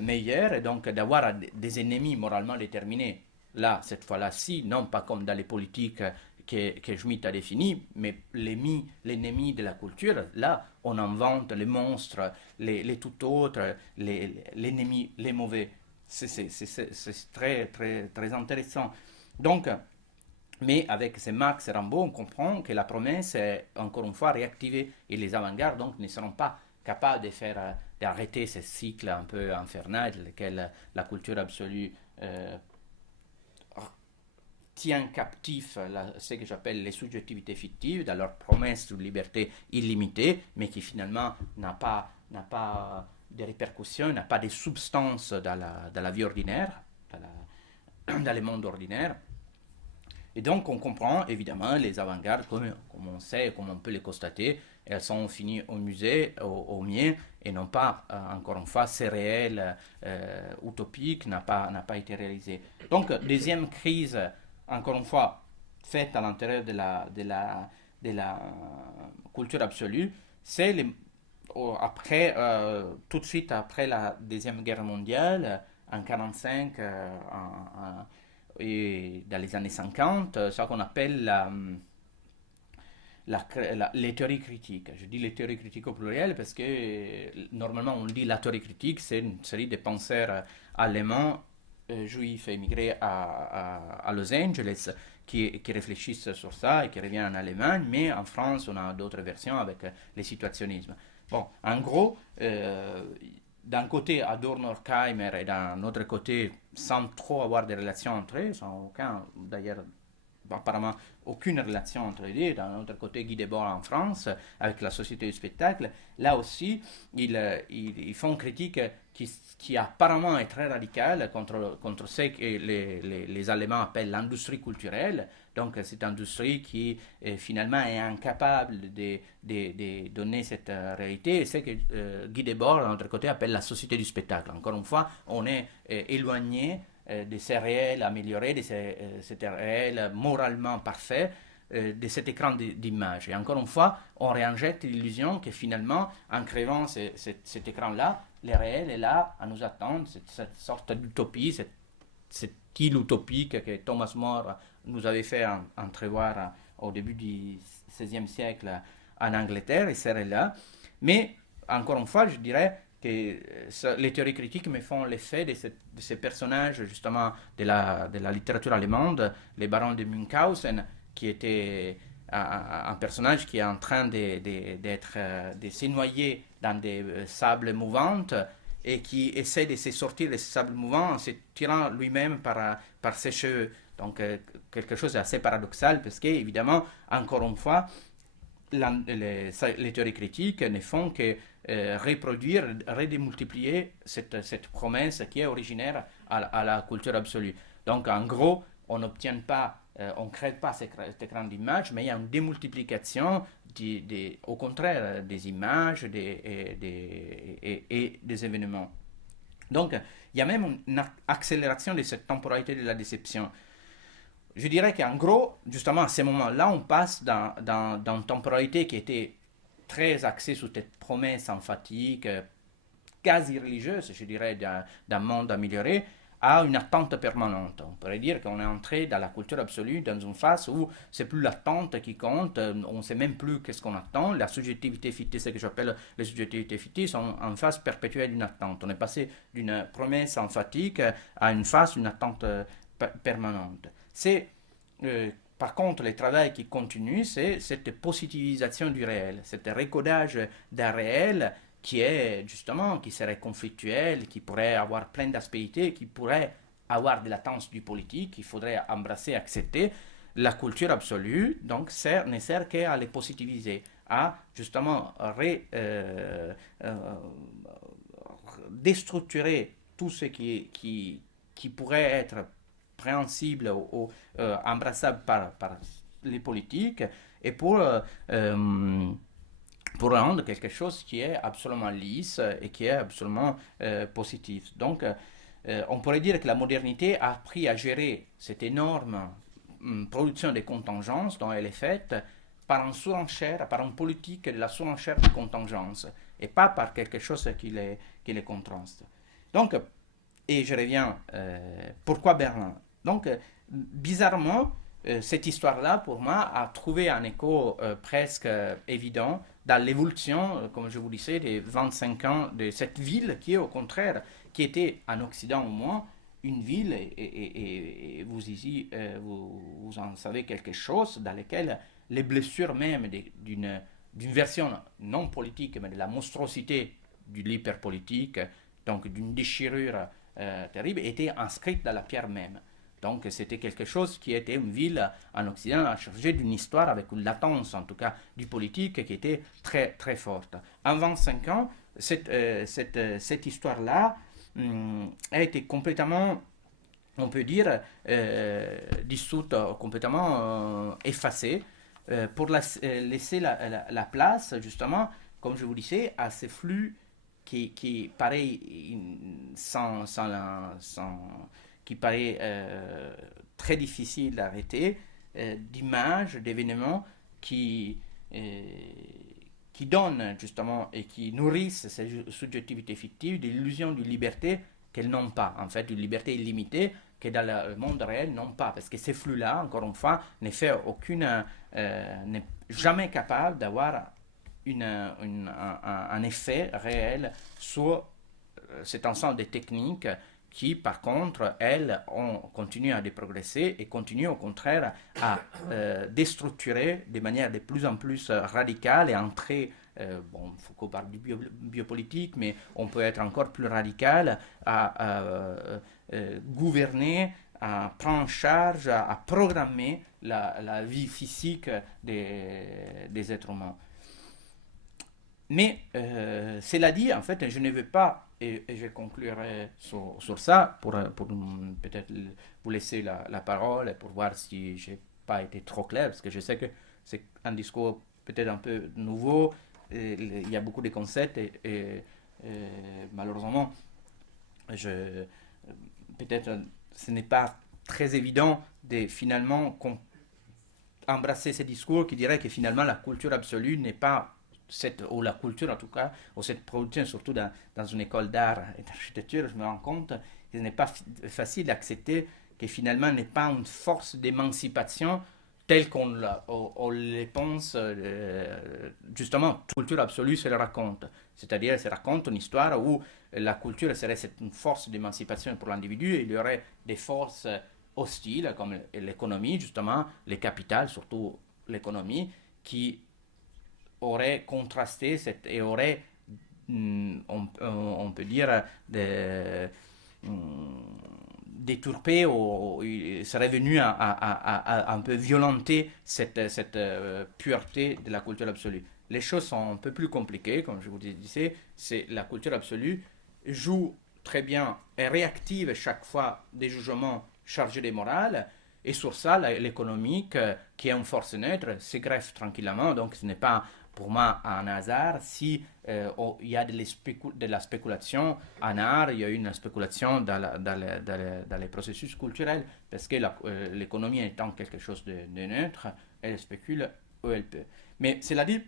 meilleur, et donc d'avoir des ennemis moralement déterminés. Là, cette fois-là, non pas comme dans les politiques que Schmitt a défini, mais l'ennemi de la culture, là, on invente les monstres, les tout autres, l'ennemi, les mauvais. C'est très, très, très intéressant. Donc, mais avec ces Marx et Rimbaud, on comprend que la promesse est encore une fois réactivée et les avant-gardes donc ne seront pas capables d'arrêter ce cycle un peu infernal dans lequel la culture absolue tient captif ce que j'appelle les subjectivités fictives dans leur promesse de liberté illimitée, mais qui finalement n'a pas de répercussions, n'a pas de substance dans la vie ordinaire, dans le monde ordinaire. Et donc on comprend évidemment les avant-gardes, comme on sait, comme on peut les constater, elles sont finies au musée, au mien, et non pas, encore une fois, ces réels utopiques n'a pas été réalisé. Donc, deuxième crise, encore une fois, faite à l'intérieur de la culture absolue, c'est après, tout de suite après la Deuxième Guerre mondiale, en 1945, et dans les années 50, ce qu'on appelle les théories critiques. Je dis les théories critiques au pluriel parce que normalement on dit la théorie critique, c'est une série de penseurs allemands, juifs émigrés à Los Angeles qui réfléchissent sur ça et qui reviennent en Allemagne, mais en France on a d'autres versions avec le situationnisme. Bon, en gros, d'un côté Adorno Horkheimer et d'un autre côté, sans trop avoir de relations entre eux, sans aucun, d'ailleurs apparemment aucune relation entre les deux. D'un autre côté, Guy Debord en France, avec la Société du spectacle, là aussi, ils font une critique qui apparemment est très radicale contre ce que les Allemands appellent l'industrie culturelle. Donc, cette industrie qui finalement est incapable de donner cette réalité. Et c'est que Guy Debord, d'un autre côté, appelle la Société du spectacle. Encore une fois, on est éloigné de ces réels améliorés, de ces réels moralement parfaits, de cet écran d'image. Et encore une fois, on réinjecte l'illusion que finalement, en créant cet écran-là, le réel est là à nous attendre, cette sorte d'utopie, cette île utopique que Thomas More nous avait fait entrevoir au début du XVIe siècle en Angleterre, et serait là. Mais, encore une fois, je dirais que les théories critiques me font l'effet de ces personnages justement de la littérature allemande, les barons de Münchhausen, qui était un personnage qui est en train de se noyer dans des sables mouvantes et qui essaie de se sortir de ces sables mouvants en se tirant lui-même par ses cheveux. Donc quelque chose d'assez paradoxal parce qu'évidemment, encore une fois, les théories critiques ne font que reproduire, redémultiplier cette promesse qui est originaire à la culture absolue. Donc en gros, on n'obtient pas, on ne crée pas cet écran d'image, mais il y a une démultiplication, au contraire, des images et des événements. Donc il y a même une accélération de cette temporalité de la déception. Je dirais qu'en gros, justement, à ce moment-là, on passe dans une temporalité qui était très axée sur cette promesse emphatique, quasi religieuse, je dirais, d'un monde amélioré, à une attente permanente. On pourrait dire qu'on est entré dans la culture absolue, dans une phase où c'est plus l'attente qui compte, on ne sait même plus qu'est-ce qu'on attend. La subjectivité fictive, ce que j'appelle les subjectivités fictives, sont en phase perpétuelle d'une attente. On est passé d'une promesse emphatique à une phase d'une attente permanente. C'est par contre, le travail qui continue, c'est cette positivisation du réel, cet recodage d'un réel qui est justement, qui serait conflictuel, qui pourrait avoir plein d'aspérités, qui pourrait avoir de latence du politique, qu'il faudrait embrasser, accepter. La culture absolue, donc, ne sert qu'à les positiviser, à justement déstructurer tout ce qui pourrait être préhensible ou embrassable par les politiques et pour rendre quelque chose qui est absolument lisse et qui est absolument positif. Donc, on pourrait dire que la modernité a appris à gérer cette énorme production de contingences dont elle est faite par une surenchère, par une politique de la surenchère de contingence et pas par quelque chose qui les contraste. Donc, et je reviens, pourquoi Berlin? Donc, bizarrement, cette histoire-là, pour moi, a trouvé un écho presque évident dans l'évolution, comme je vous disais, des 25 ans de cette ville qui est au contraire, qui était en Occident au moins, une ville, et vous ici, vous en savez quelque chose, dans laquelle les blessures même d'une version non politique, mais de la monstruosité de l'hyperpolitique, donc d'une déchirure terrible, étaient inscrites dans la pierre même. Donc c'était quelque chose qui était une ville en Occident chargée d'une histoire avec une latence, en tout cas, du politique qui était très, très forte. En 25 ans, cette histoire-là a été complètement, on peut dire, dissoute, complètement effacée, pour laisser la place, justement, comme je vous disais, à ces flux qui pareil, qui paraît très difficile d'arrêter, d'images, d'événements qui donnent justement et qui nourrissent ces subjectivités fictives d'illusions de liberté qu'elles n'ont pas, en fait, une liberté illimitée que dans le monde réel n'ont pas, parce que ces flux-là, encore une fois, n'est jamais capable d'avoir un effet réel sur cet ensemble de techniques qui, par contre, elles, ont continué à progresser et continuent au contraire à déstructurer de manière de plus en plus radicale et entrer, Foucault parle du biopolitique, mais on peut être encore plus radical, à gouverner, à prendre en charge, à programmer la vie physique des êtres humains. Mais cela dit, en fait, je ne veux pas, et je conclurai sur ça, pour peut-être vous laisser la parole, pour voir si je n'ai pas été trop clair, parce que je sais que c'est un discours peut-être un peu nouveau, il y a beaucoup de concepts, et malheureusement, peut-être ce n'est pas très évident de finalement embrasser ce discours qui dirait que finalement la culture absolue n'est pas ou la culture en tout cas, ou cette production, surtout dans une école d'art et d'architecture, je me rends compte que ce n'est pas facile d'accepter que finalement n'est pas une force d'émancipation telle qu'on le pense, justement, la culture absolue se le raconte. C'est-à-dire, se raconte une histoire où la culture serait une force d'émancipation pour l'individu, et il y aurait des forces hostiles, comme l'économie, justement, les capitales, surtout l'économie, qui aurait contrasté et aurait, on peut dire, déturpé ou serait venu à un peu violenter cette pureté de la culture absolue. Les choses sont un peu plus compliquées, comme je vous disais, c'est la culture absolue joue très bien et réactive chaque fois des jugements chargés de morale, et sur ça, l'économique, qui est une force neutre, se greffe tranquillement, donc ce n'est pas pour moi un hasard si il y a de la spéculation en art, il y a eu une spéculation dans les processus culturels, parce que l'économie étant quelque chose de neutre, elle spécule où elle peut. Mais cela dit,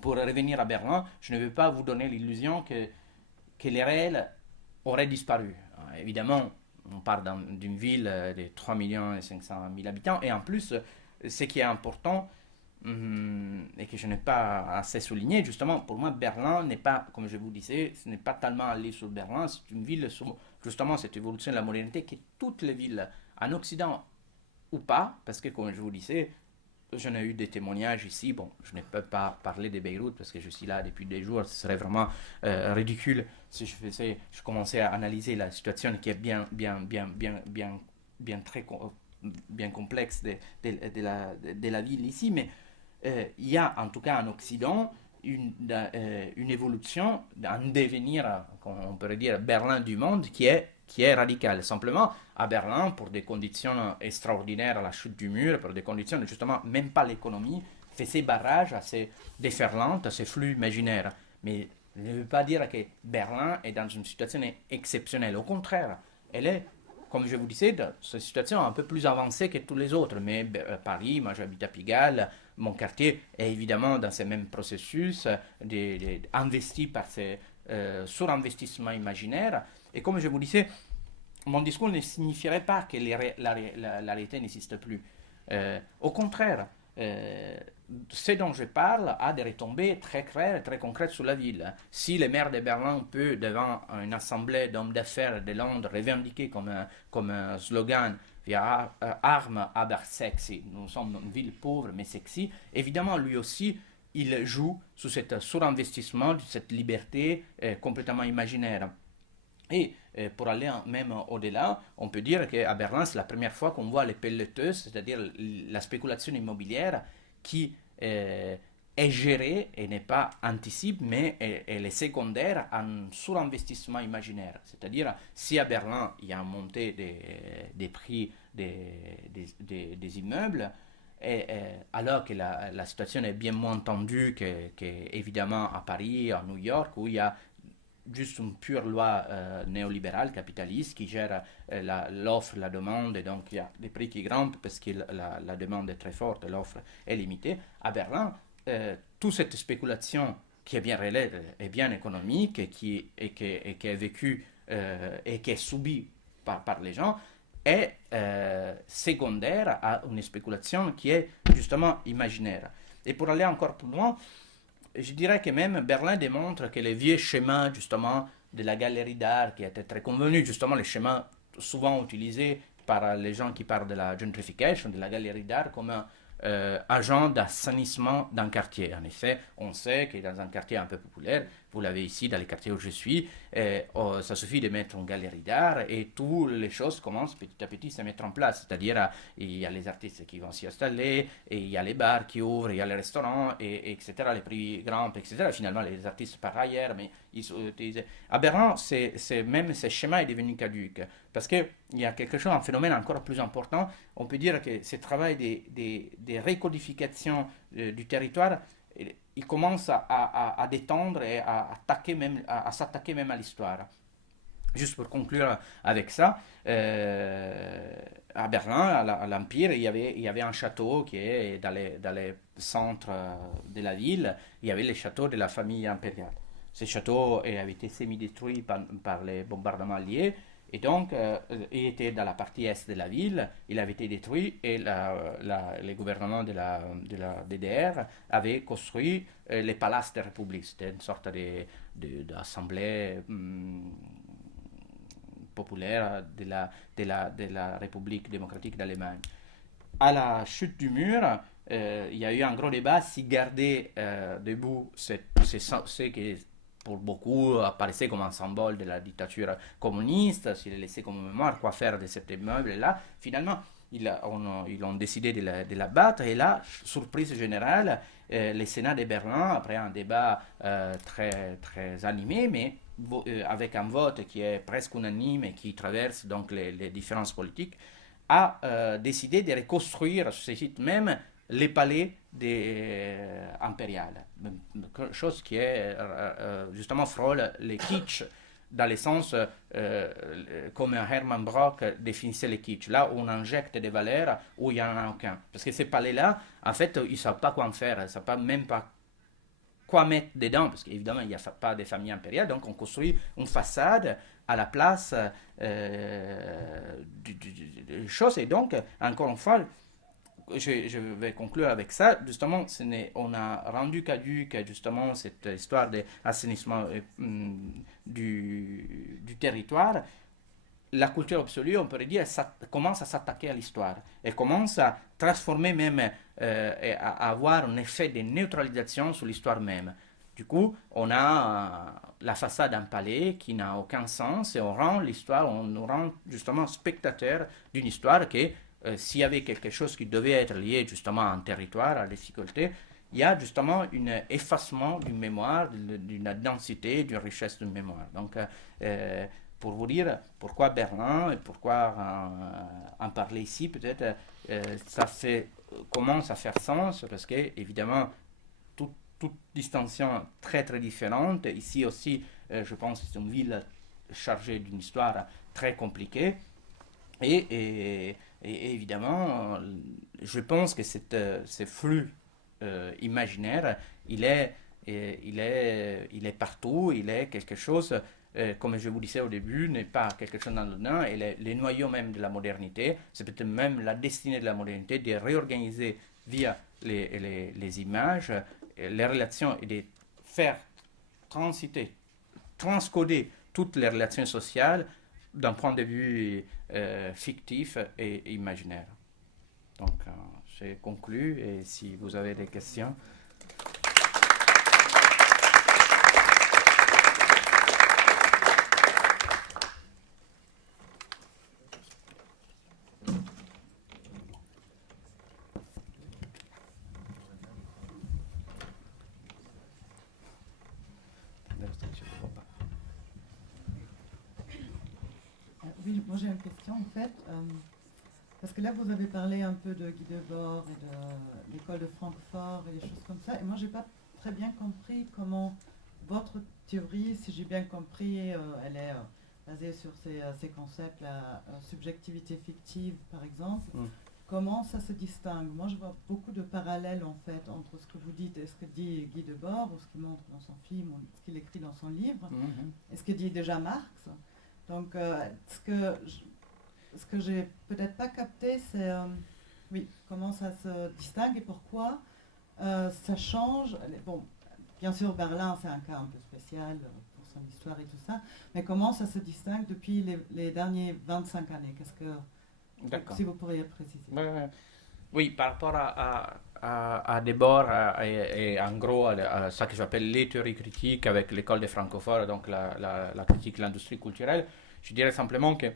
pour revenir à Berlin, je ne veux pas vous donner l'illusion que les réels auraient disparu. Évidemment, on parle d'une ville de 3,5 millions habitants. Et en plus, ce qui est important, et que je n'ai pas assez souligné, justement, pour moi, Berlin n'est pas, comme je vous disais, ce n'est pas tellement allé sur Berlin, c'est une ville sur, justement, cette évolution de la modernité que toutes les villes, en Occident ou pas, parce que, comme je vous disais, j'en ai eu des témoignages ici. Bon, je ne peux pas parler de Beyrouth parce que je suis là depuis des jours. Ce serait vraiment ridicule si je commençais à analyser la situation qui est bien complexe de la ville ici. Mais il y a en tout cas en Occident une évolution, un devenir, on pourrait dire, Berlin du monde qui est radical. Simplement, à Berlin, pour des conditions extraordinaires, la chute du mur, pour des conditions, justement, même pas l'économie, fait ses barrages assez déferlantes, assez flux imaginaires. Mais je ne veux pas dire que Berlin est dans une situation exceptionnelle. Au contraire, elle est, comme je vous disais, dans cette situation un peu plus avancée que tous les autres. Mais Paris, moi j'habite à Pigalle, mon quartier est évidemment dans ce même processus investi par ces surinvestissements imaginaires. Et comme je vous disais, mon discours ne signifierait pas que la réalité n'existe plus. Au contraire, ce dont je parle a des retombées très claires, très concrètes sur la ville. Si le maire de Berlin peut, devant une assemblée d'hommes d'affaires de Londres, revendiquer comme un slogan via armes aber sexy, nous sommes une ville pauvre mais sexy, évidemment lui aussi il joue sur cet surinvestissement, cette liberté complètement imaginaire. Et pour aller même au-delà, on peut dire qu'à Berlin, c'est la première fois qu'on voit les pelleteuses, c'est-à-dire la spéculation immobilière qui est gérée et n'est pas anticipe, mais elle est secondaire en surinvestissement imaginaire. C'est-à-dire, si à Berlin, il y a une montée des prix des immeubles, alors que la situation est bien moins tendue qu'évidemment à Paris, à New York, où il y a juste une pure loi néolibérale, capitaliste, qui gère l'offre, la demande, et donc il y a des prix qui grimpent parce que la demande est très forte, l'offre est limitée. À Berlin, toute cette spéculation qui est bien réelle et bien économique qui est vécue et qui est subie par les gens, est secondaire à une spéculation qui est justement imaginaire. Et pour aller encore plus loin, je dirais que même Berlin démontre que les vieux schémas justement de la galerie d'art qui étaient très convenus, justement les schémas souvent utilisés par les gens qui parlent de la gentrification, de la galerie d'art comme un agent d'assainissement d'un quartier. En effet, on sait que dans un quartier un peu populaire, vous l'avez ici dans les quartiers où je suis, ça suffit de mettre une galerie d'art et toutes les choses commencent petit à petit à se mettre en place. C'est-à-dire, il y a les artistes qui vont s'y installer, et il y a les bars qui ouvrent, il y a les restaurants, etc. Les prix grimpent, etc. Finalement, les artistes partent ailleurs, mais ils utilisent. À Berlin, même ce schéma est devenu caduque. Parce qu'il y a quelque chose, un phénomène encore plus important. On peut dire que ce travail de récodification du territoire, il commence à détendre et à s'attaquer même à l'histoire. Juste pour conclure avec ça, à Berlin, à l'Empire, il y avait un château qui est dans les centres de la ville. Il y avait le château de la famille impériale. Ce château avait été semi-détruit par les bombardements alliés. Et donc, il était dans la partie est de la ville, il avait été détruit et le gouvernement de la DDR avait construit les palaces de la République. C'était une sorte d'assemblée populaire de la République démocratique d'Allemagne. À la chute du mur, il y a eu un gros débat si garder debout ce qui pour beaucoup apparaissait comme un symbole de la dictature communiste, s'il est laissé comme mémoire, quoi faire de cet immeuble-là. Finalement, ils ont décidé de la battre, et là, surprise générale, le Sénat de Berlin, après un débat très, très animé, mais avec un vote qui est presque unanime et qui traverse donc les différences politiques, a décidé de reconstruire sur ce site même les palais impériales. Chose qui est justement frôle le kitsch, dans le sens comme Hermann Brock définissait le kitsch, là où on injecte des valeurs où il n'y en a aucun. Parce que ces palais-là, en fait, ils ne savent pas quoi en faire, ils ne savent pas même pas quoi mettre dedans, parce qu'évidemment, il n'y a pas de famille impériale, donc on construit une façade à la place des choses. Et donc, encore une fois, je vais conclure avec ça. Justement, on a rendu caduque justement cette histoire d'assainissement du territoire. La culture absolue, on pourrait dire, ça commence à s'attaquer à l'histoire. Elle commence à transformer même, et à avoir un effet de neutralisation sur l'histoire même. Du coup, on a la façade d'un palais qui n'a aucun sens et on rend l'histoire, on nous rend justement spectateur d'une histoire qui, s'il y avait quelque chose qui devait être lié justement à un territoire, à la difficulté, il y a justement un effacement d'une mémoire, d'une densité, d'une richesse d'une mémoire. Donc, pour vous dire pourquoi Berlin et pourquoi en parler ici, peut-être ça commence à faire sens parce que évidemment toute distinction très très différente. Ici aussi, je pense que c'est une ville chargée d'une histoire très compliquée et évidemment, je pense que ce flux imaginaire, il est partout, il est quelque chose comme je vous disais au début, n'est pas quelque chose d'anodin, et les noyaux même de la modernité, c'est peut-être même la destinée de la modernité de réorganiser via les images, les relations et de faire transiter, transcoder toutes les relations sociales d'un point de vue fictif et imaginaire. Donc, j'ai conclu, et si vous avez des questions... Oui, moi j'ai une question en fait, parce que là vous avez parlé un peu de Guy Debord et de l'école de Francfort et des choses comme ça, et moi j'ai pas très bien compris comment votre théorie, si j'ai bien compris, elle est basée sur ces concepts, la subjectivité fictive par exemple. Comment ça se distingue? Moi je vois beaucoup de parallèles en fait entre ce que vous dites et ce que dit Guy Debord, ou ce qu'il montre dans son film, ou ce qu'il écrit dans son livre, et ce que dit déjà Marx. Donc, ce que j'ai peut-être pas capté, c'est oui, comment ça se distingue et pourquoi ça change. Bon, bien sûr, Berlin, c'est un cas un peu spécial pour son histoire et tout ça, mais comment ça se distingue depuis les derniers 25 années? Si vous pourriez préciser. Oui, par rapport à Debord et en gros à ce que j'appelle les théories critiques avec l'école des francophones, donc la critique de l'industrie culturelle, je dirais simplement que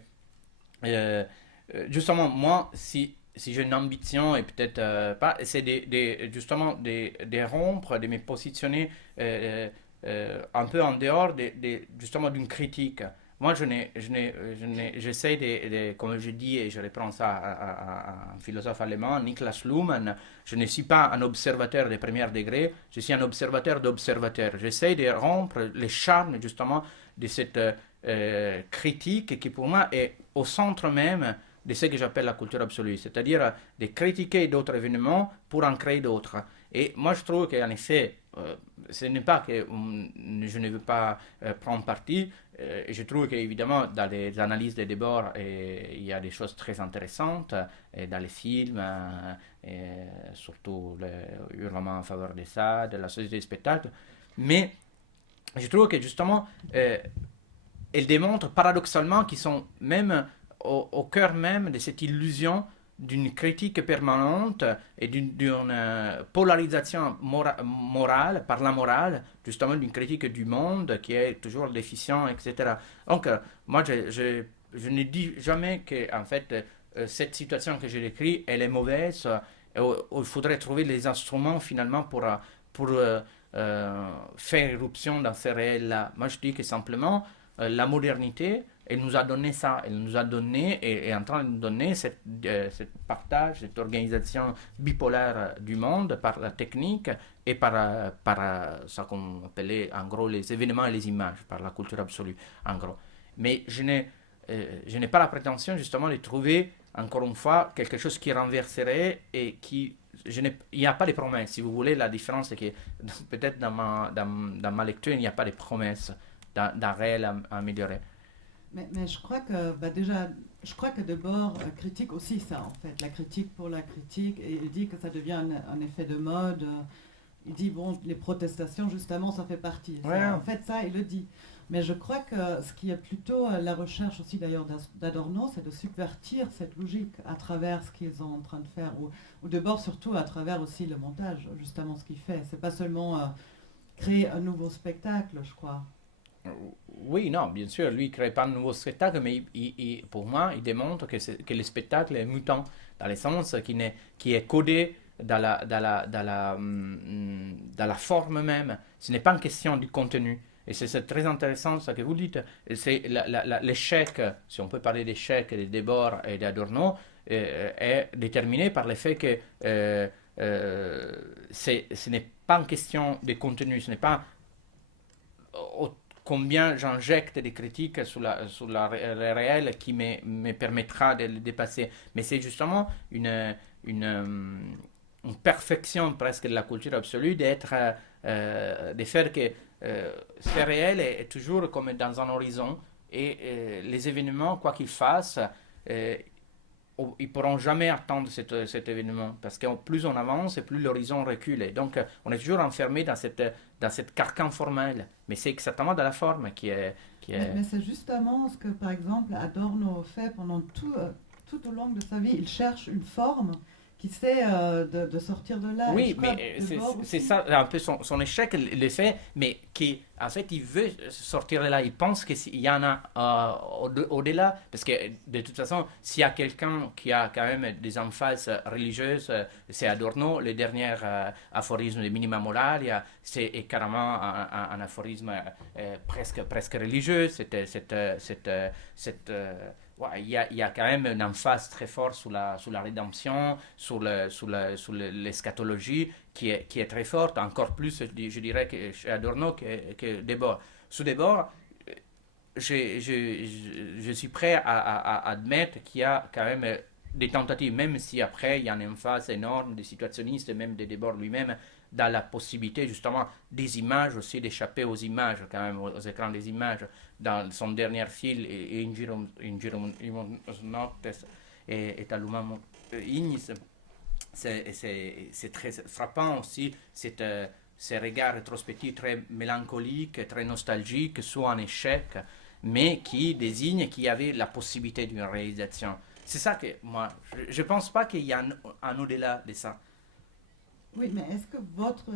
justement moi, si j'ai une ambition et peut-être pas, c'est justement de rompre, de me positionner un peu en dehors justement d'une critique. Moi, j'essaie comme je dis, et je reprends ça à un philosophe allemand, Niklas Luhmann, je ne suis pas un observateur de premier degré, je suis un observateur d'observateur. J'essaie de rompre les charmes, justement, de cette critique qui, pour moi, est au centre même de ce que j'appelle la culture absolue, c'est-à-dire de critiquer d'autres événements pour en créer d'autres. Et moi, je trouve qu'en effet, ce n'est pas que je ne veux pas prendre parti. Je trouve qu'évidemment, dans les analyses de Debord, il y a des choses très intéressantes, et dans les films, et surtout le hurlement en faveur de ça, de la société du spectacle. Mais je trouve que justement, elle démontre paradoxalement qu'ils sont même au cœur même de cette illusion d'une critique permanente et d'une polarisation morale, par la morale, justement d'une critique du monde qui est toujours déficient, etc. Donc, moi, je ne dis jamais que, en fait, cette situation que j'ai décrite, elle est mauvaise, il faudrait trouver les instruments, finalement, pour faire éruption dans ces réels-là. Moi, je dis que simplement, la modernité, elle nous a donné ça, elle nous a donné et est en train de nous donner cette partage, cette organisation bipolaire du monde par la technique et par ce qu'on appelait en gros les événements et les images, par la culture absolue en gros. Mais je n'ai pas la prétention justement de trouver encore une fois quelque chose qui renverserait et qui il n'y a pas de promesses. Si vous voulez, la différence, c'est que peut-être dans ma lecture, il n'y a pas de promesses d'un réel à améliorer. Mais je crois que, déjà, je crois que Debord critique aussi ça, en fait, la critique pour la critique, et il dit que ça devient un effet de mode. Il dit, bon, les protestations, justement, ça fait partie. Ouais. En fait, ça, il le dit. Mais je crois que ce qui est plutôt la recherche aussi, d'ailleurs, d'Adorno, c'est de subvertir cette logique à travers ce qu'ils sont en train de faire, ou Debord, surtout, à travers aussi le montage, justement, ce qu'il fait. C'est pas seulement créer un nouveau spectacle, je crois. Oui, non, bien sûr, lui, il ne crée pas de nouveau spectacle, mais pour moi, il démontre que le spectacle est mutant, dans le sens qui est codé dans la forme même. Ce n'est pas une question du contenu. Et c'est très intéressant ce que vous dites. C'est l'échec, si on peut parler d'échec de Debord et d'Adorno, est déterminé par le fait que ce n'est pas une question de contenu, ce n'est pas combien j'injecte des critiques sur le réel qui me permettra de le dépasser. Mais c'est justement une perfection presque de la culture absolue de faire que ce réel est toujours comme dans un horizon et les événements, quoi qu'ils fassent, ils ne pourront jamais attendre cet événement parce que plus on avance et plus l'horizon recule. Et donc on est toujours enfermé dans cette carcan formel. Mais c'est exactement dans la forme qui est... Mais c'est justement ce que, par exemple, Adorno fait pendant tout au long de sa vie. Il cherche une forme qui sait de sortir de là. Oui, mais c'est ça un peu son échec, le fait, mais qui, en fait, il veut sortir de là. Il pense qu'il y en a au-delà, parce que de toute façon, s'il y a quelqu'un qui a quand même des emphases religieuses, c'est Adorno. Le dernier aphorisme de Minima Moralia, c'est carrément un aphorisme presque religieux. Ouais, il y a quand même une emphase très forte sur la rédemption, sur l'eschatologie qui est très forte, encore plus, je dirais, que chez Adorno que Debord. Sous Debord, je suis prêt à admettre qu'il y a quand même des tentatives, même si après il y a une emphase énorme des situationnistes, même de Debord lui-même, dans la possibilité justement des images aussi, d'échapper aux images, quand même, aux écrans des images. Dans son dernier film, In Girum Noctes et Talumam Ignis, c'est très frappant aussi, ces regards rétrospectifs très mélancoliques, très nostalgiques sur un échec, mais qui désigne qu'il y avait la possibilité d'une réalisation. C'est ça que moi, je ne pense pas qu'il y a un au-delà de ça. Oui, mais est-ce que votre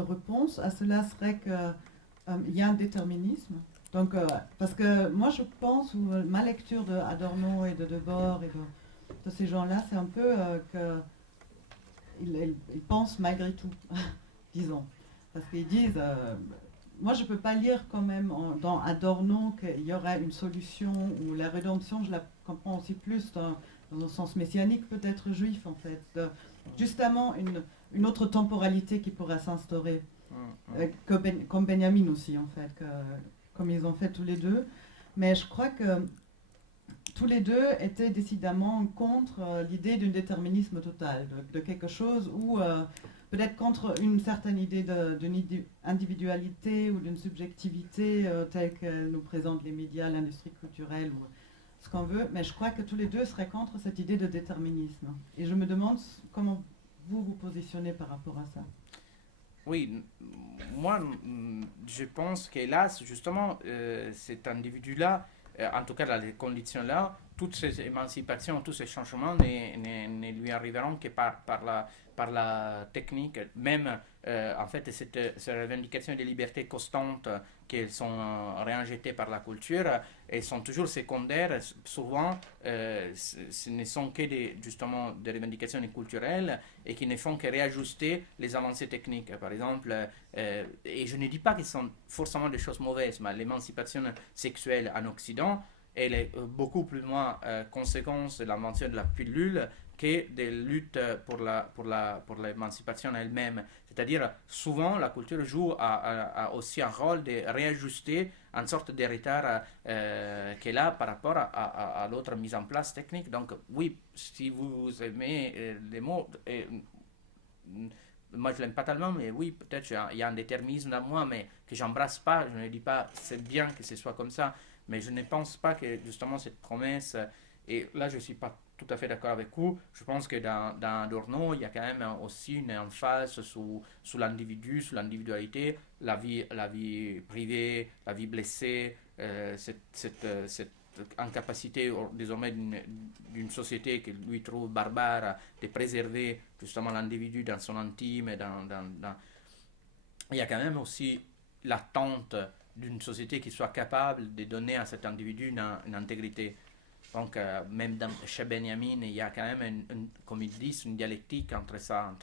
réponse à cela serait qu'il y a un déterminisme? Donc, parce que moi je pense, ou ma lecture de Adorno et de Debord et de ces gens-là, c'est un peu qu'ils pensent malgré tout, disons. Parce qu'ils disent, moi je ne peux pas lire quand même dans Adorno qu'il y aurait une solution, ou la rédemption, je la comprends aussi plus dans un sens messianique, peut-être juif en fait. Justement une autre temporalité qui pourrait s'instaurer, comme Benjamin aussi en fait, comme ils ont fait tous les deux. Mais je crois que tous les deux étaient décidément contre l'idée d'un déterminisme total, de quelque chose où peut-être contre une certaine idée d'une individualité ou d'une subjectivité telle qu'elle nous présente les médias, l'industrie culturelle ou ce qu'on veut. Mais je crois que tous les deux seraient contre cette idée de déterminisme. Et je me demande comment vous positionnez par rapport à ça. Oui, moi, je pense qu'hélas, justement, cet individu-là, en tout cas dans les conditions-là, toutes ces émancipations, tous ces changements ne lui arriveront que par la technique. Même, en fait, ces revendications de liberté constantes qui sont réinjectées par la culture, elles sont toujours secondaires. Souvent, ce ne sont que justement des revendications culturelles et qui ne font que réajuster les avancées techniques. Par exemple, et je ne dis pas que ce sont forcément des choses mauvaises, mais l'émancipation sexuelle en Occident, elle est beaucoup plus loin conséquence de l'invention de la pilule que des luttes pour l'émancipation elle-même. C'est-à-dire, souvent, la culture joue aussi un rôle de réajuster une sorte de retard qu'elle a par rapport à l'autre mise en place technique. Donc, oui, si vous aimez les mots, moi je l'aime pas tellement, mais oui, peut-être il y a un déterminisme dans moi, mais que j'embrasse pas. Je ne dis pas c'est bien que ce soit comme ça, mais je ne pense pas que justement cette promesse, et là je suis pas tout à fait d'accord avec vous. Je pense que dans Adorno, il y a quand même aussi une emphase sur l'individu, sur l'individualité, la vie privée, la vie blessée, cette incapacité désormais d'une société que lui trouve barbare de préserver justement l'individu dans son intime. Il y a quand même aussi l'attente d'une société qui soit capable de donner à cet individu une intégrité. Donc, même chez Benjamin, il y a quand même, comme ils disent, une dialectique entre ça.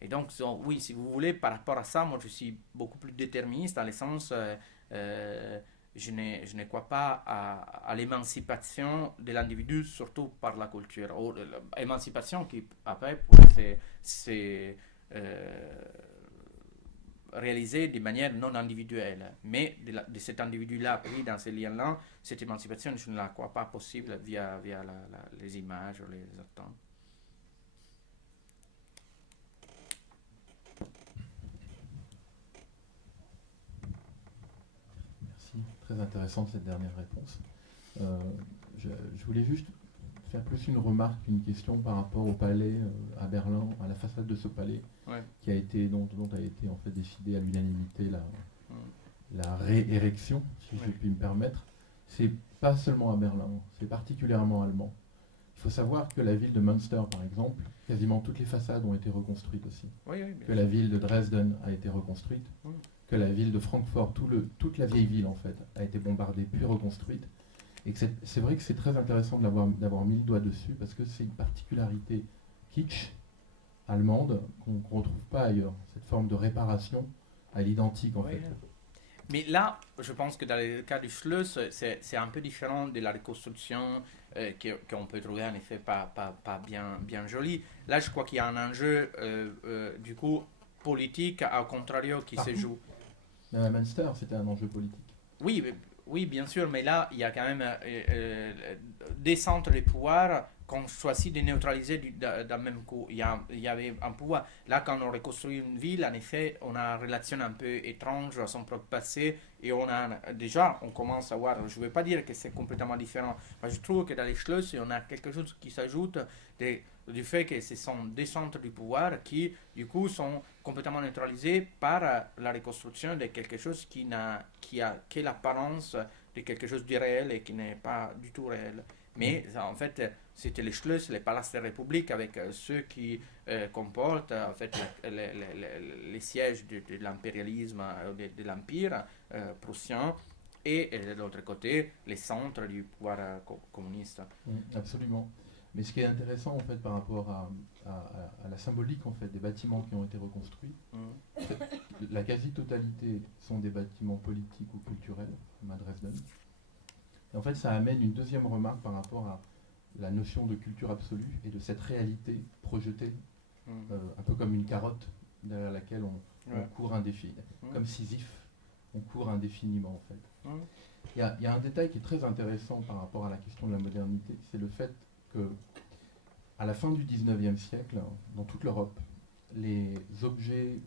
Et donc, oui, si vous voulez, par rapport à ça, moi, je suis beaucoup plus déterministe dans le sens, je ne crois pas à l'émancipation de l'individu, surtout par la culture. L'émancipation qui, après, c'est réalisée de manière non individuelle. Mais de cet individu-là pris dans ces liens-là, cette émancipation, je ne la crois pas possible via les images ou les attentes. Merci, très intéressante cette dernière réponse. Je voulais juste faire plus une remarque qu'une question par rapport au palais à Berlin, à la façade de ce palais, Ouais. dont a été en fait décidé à l'unanimité la réérection, si je puis me permettre. C'est pas seulement à Berlin, c'est particulièrement allemand. Il faut savoir que la ville de Münster, par exemple, quasiment toutes les façades ont été reconstruites aussi. Oui, que la ville de Dresden a été reconstruite, que la ville de Francfort, toute la vieille ville en fait, a été bombardée puis reconstruite. Et que c'est vrai que c'est très intéressant d'avoir mis le doigt dessus parce que c'est une particularité kitsch allemande qu'on ne retrouve pas ailleurs. Cette forme de réparation à l'identique en fait. Mais là, je pense que dans le cas du Schloss, c'est un peu différent de la reconstruction qu'on peut trouver en effet pas bien jolie. Là, je crois qu'il y a un enjeu du coup politique au contrario qui se joue. Même à Münster, c'était un enjeu politique. Oui, bien sûr, mais là, il y a quand même des centres de pouvoir qu'on choisit de neutraliser d'un même coup. Il y avait un pouvoir. Là, quand on reconstruit une ville, en effet, on a une relation un peu étrange à son propre passé et on commence à voir, je ne veux pas dire que c'est complètement différent, mais je trouve que dans les Schloss, on a quelque chose qui s'ajoute du fait que ce sont des centres du pouvoir qui, du coup, sont complètement neutralisés par la reconstruction de quelque chose qui a que l'apparence de quelque chose d'irréel et qui n'est pas du tout réel. Mais en fait, c'était les Schloss, les palaces de République, avec ceux qui comportent en fait, les sièges de l'impérialisme, de l'empire prussien, et de l'autre côté, les centres du pouvoir communiste. Absolument. Mais ce qui est intéressant en fait par rapport à la symbolique en fait des bâtiments qui ont été reconstruits, la quasi-totalité sont des bâtiments politiques ou culturels, comme à Dresden. Et en fait, ça amène une deuxième remarque par rapport à la notion de culture absolue et de cette réalité projetée, un peu comme une carotte derrière laquelle on court indéfiniment. Comme Sisyphe, on court indéfiniment en fait. Il y a un détail qui est très intéressant par rapport à la question de la modernité, c'est le fait que à la fin du 19e siècle, dans toute l'Europe, les objets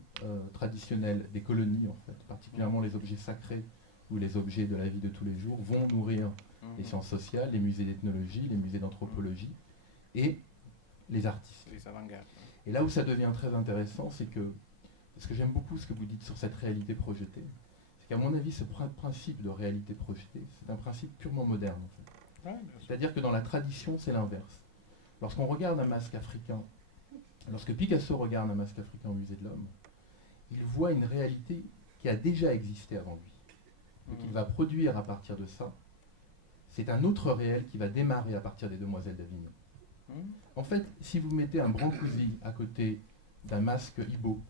traditionnels des colonies, en fait, particulièrement les objets sacrés ou les objets de la vie de tous les jours, vont nourrir les sciences sociales, les musées d'ethnologie, les musées d'anthropologie et les artistes. Les avant-gardes. Et là où ça devient très intéressant, c'est que, parce que j'aime beaucoup ce que vous dites sur cette réalité projetée, c'est qu'à mon avis, ce principe de réalité projetée, c'est un principe purement moderne, en fait. C'est-à-dire que dans la tradition, c'est l'inverse. Lorsqu'on regarde un masque africain, lorsque Picasso regarde un masque africain au musée de l'Homme, il voit une réalité qui a déjà existé avant lui. Donc il va produire à partir de ça. C'est un autre réel qui va démarrer à partir des Demoiselles d'Avignon. En fait, si vous mettez un Brancusi à côté d'un masque Ibo,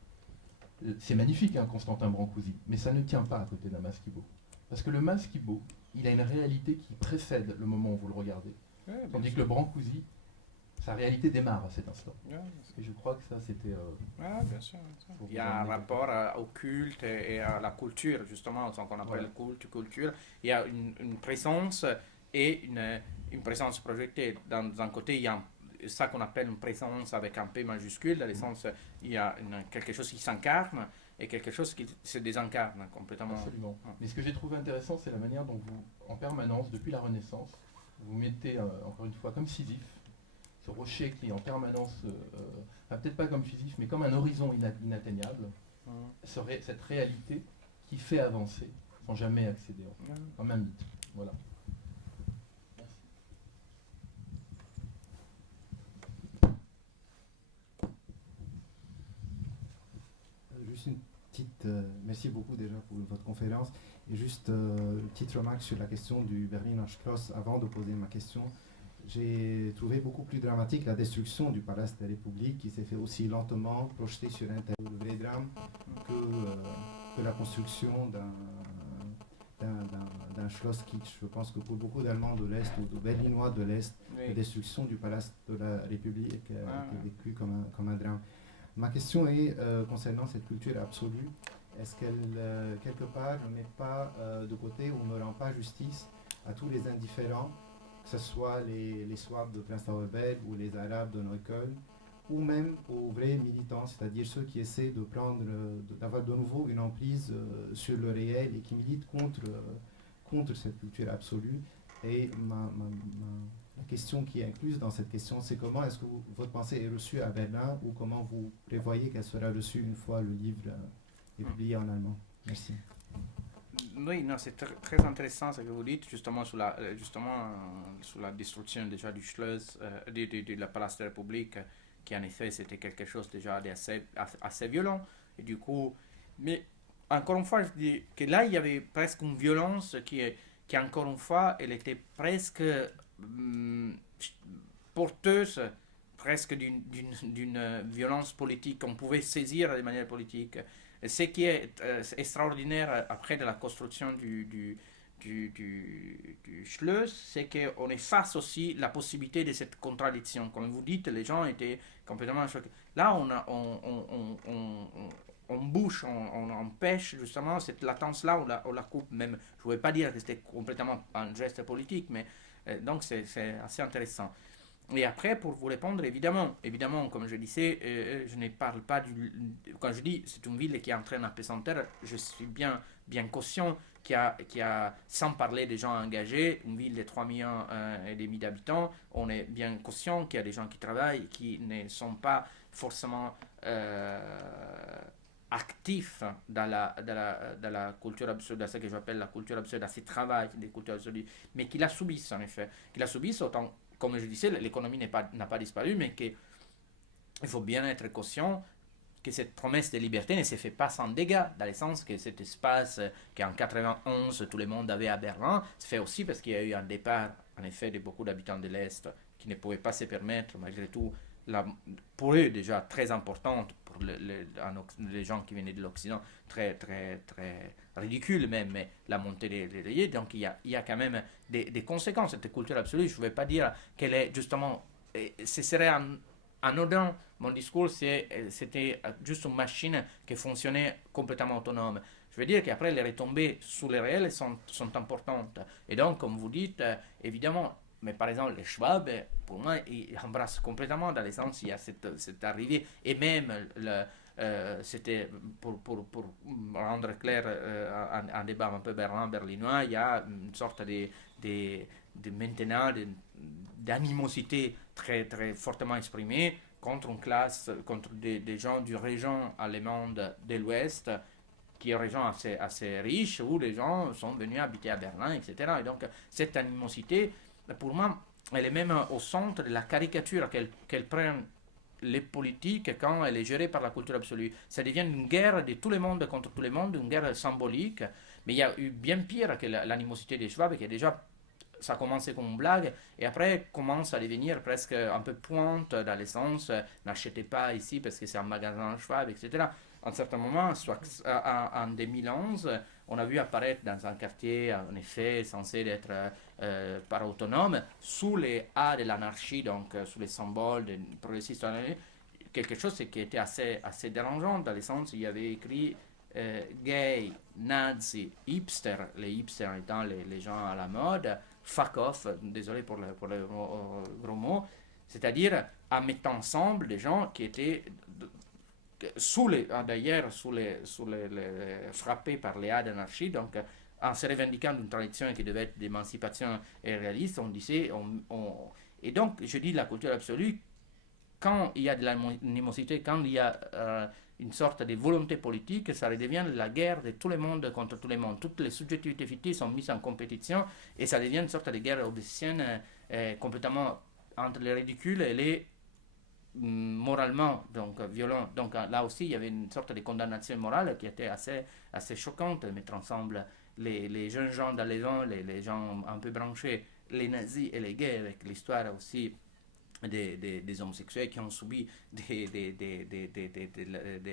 c'est magnifique, hein, Constantin Brancusi, mais ça ne tient pas à côté d'un masque Ibo. Parce que le masque Ibo, il a une réalité qui précède le moment où vous le regardez. Tandis que le Brancusi, sa réalité démarre à cet instant. Ouais, Et je crois que ça, c'était... ouais, bien sûr, bien sûr. Pour Il y a vous un emmener rapport au culte et à la culture, justement, ce qu'on appelle Voilà. culte, culture. Il y a une présence et une présence projetée. Dans un côté, il y a ça qu'on appelle une présence avec un P majuscule, dans le sens il y a quelque chose qui s'incarne et quelque chose qui se désincarne complètement. Absolument. Ouais. Mais ce que j'ai trouvé intéressant, c'est la manière dont vous, en permanence, depuis la Renaissance, vous mettez, encore une fois, comme Sisyphe, ce rocher qui est en permanence, enfin, peut-être pas comme Sisyphe, mais comme un horizon inatteignable, cette réalité qui fait avancer sans jamais accéder, en fait, comme un mythe. Voilà. Merci. Juste une petite... merci beaucoup déjà pour votre conférence. Et juste une petite remarque sur la question du Berliner Schloss avant de poser ma question. J'ai trouvé beaucoup plus dramatique la destruction du Palace de la République qui s'est fait aussi lentement, projeté sur un tel vrai drame que la construction d'un Schloss kitsch. Je pense que pour beaucoup d'Allemands de l'Est ou de Berlinois de l'Est, la destruction du Palace de la République a été vécue comme un drame. Ma question est concernant cette culture absolue. Est-ce qu'elle, quelque part, ne met pas de côté ou ne rend pas justice à tous les indifférents, que ce soit les Souabes de Prenzlauer-Berg ou les Arabes de Neukölln, ou même aux vrais militants, c'est-à-dire ceux qui essaient d'avoir de nouveau une emprise sur le réel et qui militent contre cette culture absolue. Et la question qui est incluse dans cette question, c'est comment est-ce que votre pensée est reçue à Berlin ou comment vous prévoyez qu'elle sera reçue une fois le livre est publié en allemand. Merci. Oui, non, c'est très intéressant ce que vous dites, justement sur la destruction déjà du Schloss, de la Place de la République, qui en effet c'était quelque chose déjà assez violent. Et du coup, mais encore une fois, je dis que là il y avait presque une violence qui encore une fois, elle était presque porteuse presque d'une violence politique qu'on pouvait saisir de manière politique. Ce qui est extraordinaire après de la construction du Schloss, c'est qu'on est face aussi à la possibilité de cette contradiction. Comme vous dites, les gens étaient complètement choqués. Là, on bouche, on empêche justement cette latence-là, on la coupe même. Je ne voulais pas dire que c'était complètement un geste politique, mais donc c'est assez intéressant. Et après, pour vous répondre, évidemment, comme je disais, je ne parle pas quand je dis c'est une ville qui est en train d'appesantir, je suis bien conscient qu'il y a, sans parler des gens engagés, une ville de 3,5 millions et demi d'habitants, on est bien conscient qu'il y a des gens qui travaillent, qui ne sont pas forcément actifs dans la culture absurde, dans ce que j'appelle la culture absurde, dans ce travail des cultures absurdes, mais qui la subissent en effet, qui la subissent autant. Comme je disais, l'économie n'a pas disparu, mais qu'il faut bien être conscient que cette promesse de liberté ne se fait pas sans dégâts, dans le sens que cet espace qu'en 91 tout le monde avait à Berlin, se fait aussi parce qu'il y a eu un départ, en effet, de beaucoup d'habitants de l'Est qui ne pouvaient pas se permettre, malgré tout, pour eux déjà très importante, pour les gens qui venaient de l'Occident, très, très, très ridicule même, mais la montée des loyers. Donc il y a quand même des conséquences. Cette culture absolue, je ne vais pas dire qu'elle est justement, ce serait anodin. Mon discours, c'était juste une machine qui fonctionnait complètement autonome. Je veux dire qu'après, les retombées sur les réels sont importantes. Et donc, comme vous dites, évidemment, mais par exemple, les Schwab, pour moi, ils embrassent complètement dans le sens, il y a cette arrivée, et même c'était pour rendre clair un débat un peu berlinois, il y a une sorte maintenant d'animosité très, très fortement exprimée contre une classe, contre des gens du région allemande de l'Ouest, qui est une région assez riche, où les gens sont venus habiter à Berlin, etc. Et donc, cette animosité, pour moi, elle est même au centre de la caricature qu'elle prennent les politiques quand elle est gérée par la culture absolue. Ça devient une guerre de tout le monde contre tout le monde, une guerre symbolique. Mais il y a eu bien pire que l'animosité des Schwab, qui est déjà, ça a commencé comme une blague, et après commence à devenir presque un peu pointe, dans le sens, n'achetez pas ici parce que c'est un magasin Schwab, etc. un certain moment, soit en 2011, on a vu apparaître dans un quartier, en effet, censé être par autonome, sous les A de l'anarchie, donc sous les symboles des progressistes, quelque chose qui était assez dérangeant, dans le sens où il y avait écrit gay, nazi, hipster, les hipsters étant les gens à la mode, fuck off, désolé pour le gros mot, c'est-à-dire en mettant ensemble des gens qui étaient frappés par les A d'anarchie, donc en se revendiquant d'une tradition qui devait être d'émancipation et réaliste, on disait, et donc je dis la culture absolue, quand il y a de l'animosité, quand il y a une sorte de volonté politique, ça redevient la guerre de tout le monde contre tout le monde. Toutes les subjectivités fictives sont mises en compétition et ça devient une sorte de guerre obscène complètement entre les ridicules et les moralement donc violents. Donc là aussi, il y avait une sorte de condamnation morale qui était assez choquante de mettre ensemble les jeunes gens dans les gens un peu branchés, les nazis et les gays, avec l'histoire aussi des homosexuels qui ont subi des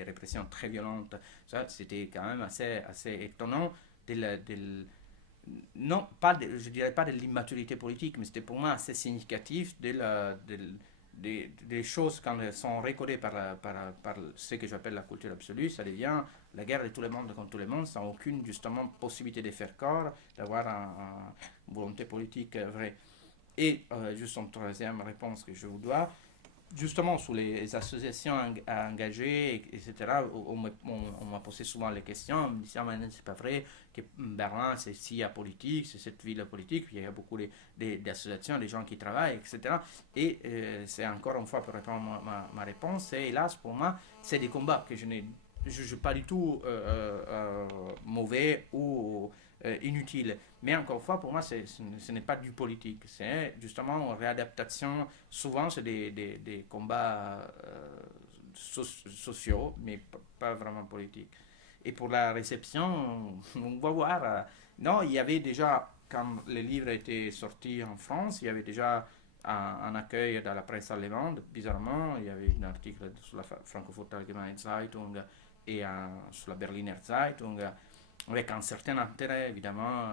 répressions très violentes. Ça, c'était quand même assez étonnant. Non, je dirais pas de l'immaturité politique, mais c'était pour moi assez significatif des choses quand elles sont recodées par ce que j'appelle la culture absolue, ça devient la guerre de tout le monde contre tout le monde, sans aucune justement possibilité de faire corps, d'avoir une volonté politique vraie. Et juste une troisième réponse que je vous dois, justement sur les associations engagées, etc., on m'a posé souvent les questions, on me disait, c'est pas vrai que Berlin c'est si apolitique, c'est cette ville politique, puis il y a beaucoup d'associations, des gens qui travaillent, etc. Et c'est encore une fois pour répondre ma réponse, et hélas pour moi, c'est des combats que je ne juge pas du tout mauvais ou inutile. Mais encore une fois, pour moi, ce n'est pas du politique. C'est justement une réadaptation. Souvent, c'est des combats sociaux, mais pas vraiment politiques. Et pour la réception, on va voir. Non, il y avait déjà, quand le livre était sorti en France, il y avait déjà un accueil dans la presse allemande. Bizarrement, il y avait un article sur la Frankfurter Allgemeine Zeitung et sur la Berliner Zeitung, avec un certain intérêt, évidemment,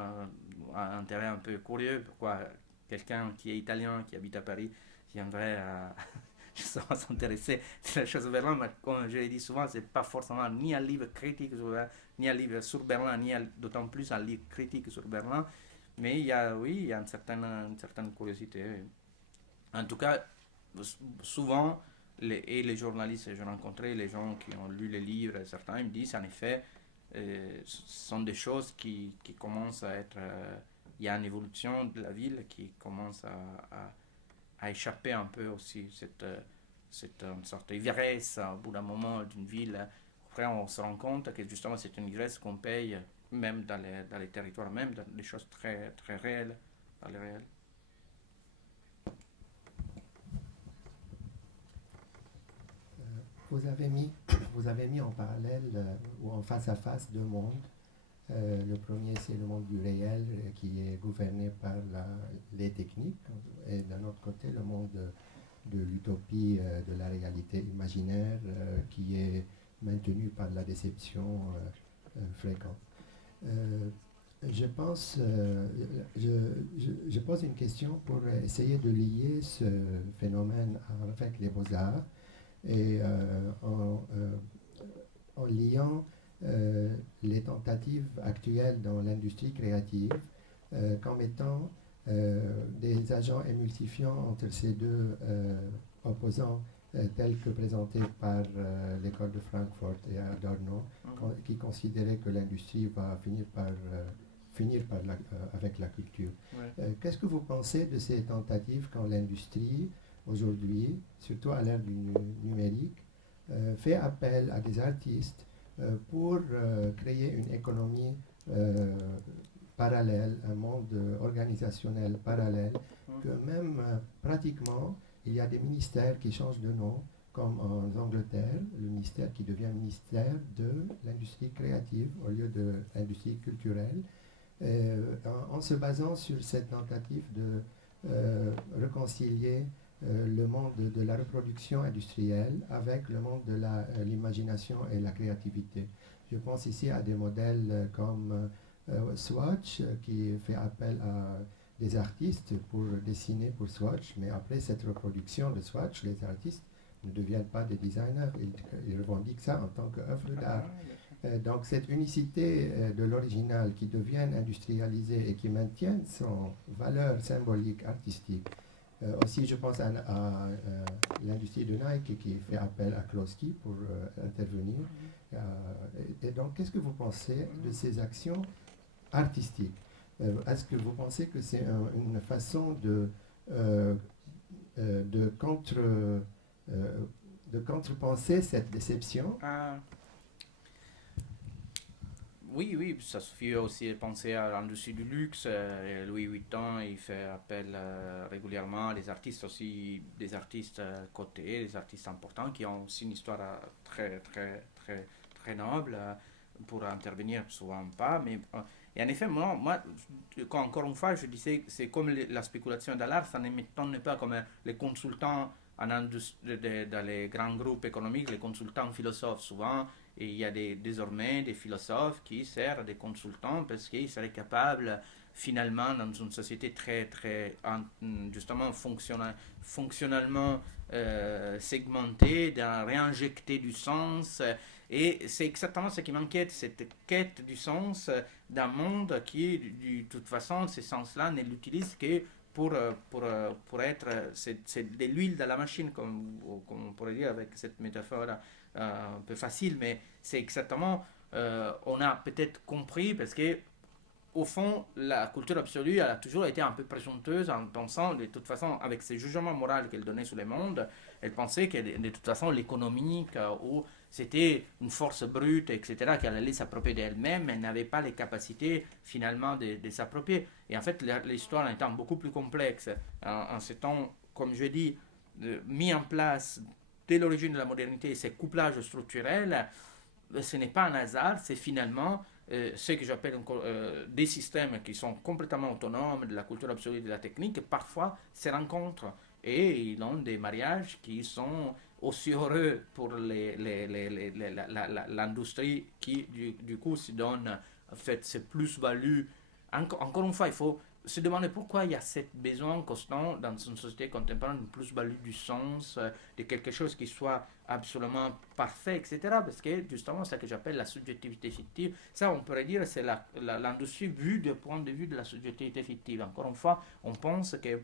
un intérêt un peu curieux, pourquoi quelqu'un qui est italien, qui habite à Paris, viendrait justement s'intéresser à la chose de Berlin, mais comme je l'ai dit souvent, c'est pas forcément ni un livre critique sur Berlin, ni un livre sur Berlin, ni d'autant plus un livre critique sur Berlin, mais il y a une certaine curiosité. En tout cas, souvent, les journalistes que j'ai rencontrés, les gens qui ont lu les livres, certains ils me disent en effet, sont des choses qui commencent à être... il y a une évolution de la ville qui commence à échapper un peu aussi cette une sorte d'ivresse au bout d'un moment d'une ville. Après, on se rend compte que justement c'est une ivresse qu'on paye même dans les territoires, même dans des choses très, très réelles, dans les réels. Vous avez mis en parallèle ou en face à face deux mondes. Le premier, c'est le monde du réel qui est gouverné par les techniques, et d'un autre côté, le monde de l'utopie, de la réalité imaginaire qui est maintenu par la déception fréquente. Je pose une question pour essayer de lier ce phénomène avec les beaux-arts et en liant les tentatives actuelles dans l'industrie créative comme étant des agents émulsifiants entre ces deux opposants tels que présentés par l'école de Francfort et Adorno, qui considéraient que l'industrie va finir avec la culture. Ouais. Qu'est-ce que vous pensez de ces tentatives quand l'industrie, aujourd'hui, surtout à l'ère du numérique, fait appel à des artistes pour créer une économie parallèle, un monde organisationnel parallèle, que même pratiquement, il y a des ministères qui changent de nom, comme en Angleterre, le ministère qui devient ministère de l'industrie créative au lieu de l'industrie culturelle, en se basant sur cette tentative de réconcilier le monde de la reproduction industrielle avec le monde de l'imagination et la créativité. Je pense ici à des modèles comme Swatch, qui fait appel à des artistes pour dessiner pour Swatch, mais après cette reproduction de Swatch, les artistes ne deviennent pas des designers, ils revendiquent ça en tant qu'œuvre d'art. Donc cette unicité de l'original qui devient industrialisée et qui maintient son valeur symbolique, artistique. Aussi, je pense à l'industrie de Nike qui fait appel à Klossky pour intervenir. Et donc, qu'est-ce que vous pensez de ces actions artistiques? Est-ce que vous pensez que c'est une façon de contrepenser cette déception? Oui, ça suffit aussi de penser à l'industrie du luxe. Louis Vuitton, il fait appel régulièrement à des artistes aussi, des artistes cotés, des artistes importants qui ont aussi une histoire très noble pour intervenir, souvent pas. Mais, et en effet, moi, encore une fois, je disais, c'est comme la spéculation de l'art, ça ne m'étonne pas comme les consultants dans les grands groupes économiques, les consultants philosophes souvent. Et il y a désormais des philosophes qui servent des consultants parce qu'ils seraient capables, finalement, dans une société justement fonctionnellement segmentée, de réinjecter du sens. Et c'est exactement ce qui m'inquiète, cette quête du sens d'un monde qui, de toute façon, ce sens-là ne l'utilise que pour être, c'est de l'huile dans la machine, comme on pourrait dire avec cette métaphore un peu facile, mais c'est exactement, on a peut-être compris, parce que au fond, la culture absolue, elle a toujours été un peu présomptueuse en pensant, de toute façon, avec ses jugements moraux qu'elle donnait sur le monde, elle pensait que de toute façon, l'économique, où c'était une force brute, etc., qu'elle allait s'approprier d'elle-même, elle n'avait pas les capacités, finalement, de s'approprier. Et en fait, l'histoire étant beaucoup plus complexe, en s'étant, comme je dis, mis en place dès l'origine de la modernité, ces couplages structurels, ce n'est pas un hasard, c'est finalement ce que j'appelle des systèmes qui sont complètement autonomes de la culture absolue et de la technique, parfois se rencontrent et ils ont des mariages qui sont aussi heureux pour l'industrie qui du coup se donne en fait ces plus-values. Encore une fois, il faut se demander pourquoi il y a ce besoin constant dans une société contemporaine de plus-value du sens, de quelque chose qui soit absolument parfait, etc. Parce que justement, c'est ce que j'appelle la subjectivité fictive. Ça, on pourrait dire, c'est l'industrie vue du point de vue de la subjectivité fictive. Encore une fois, on pense que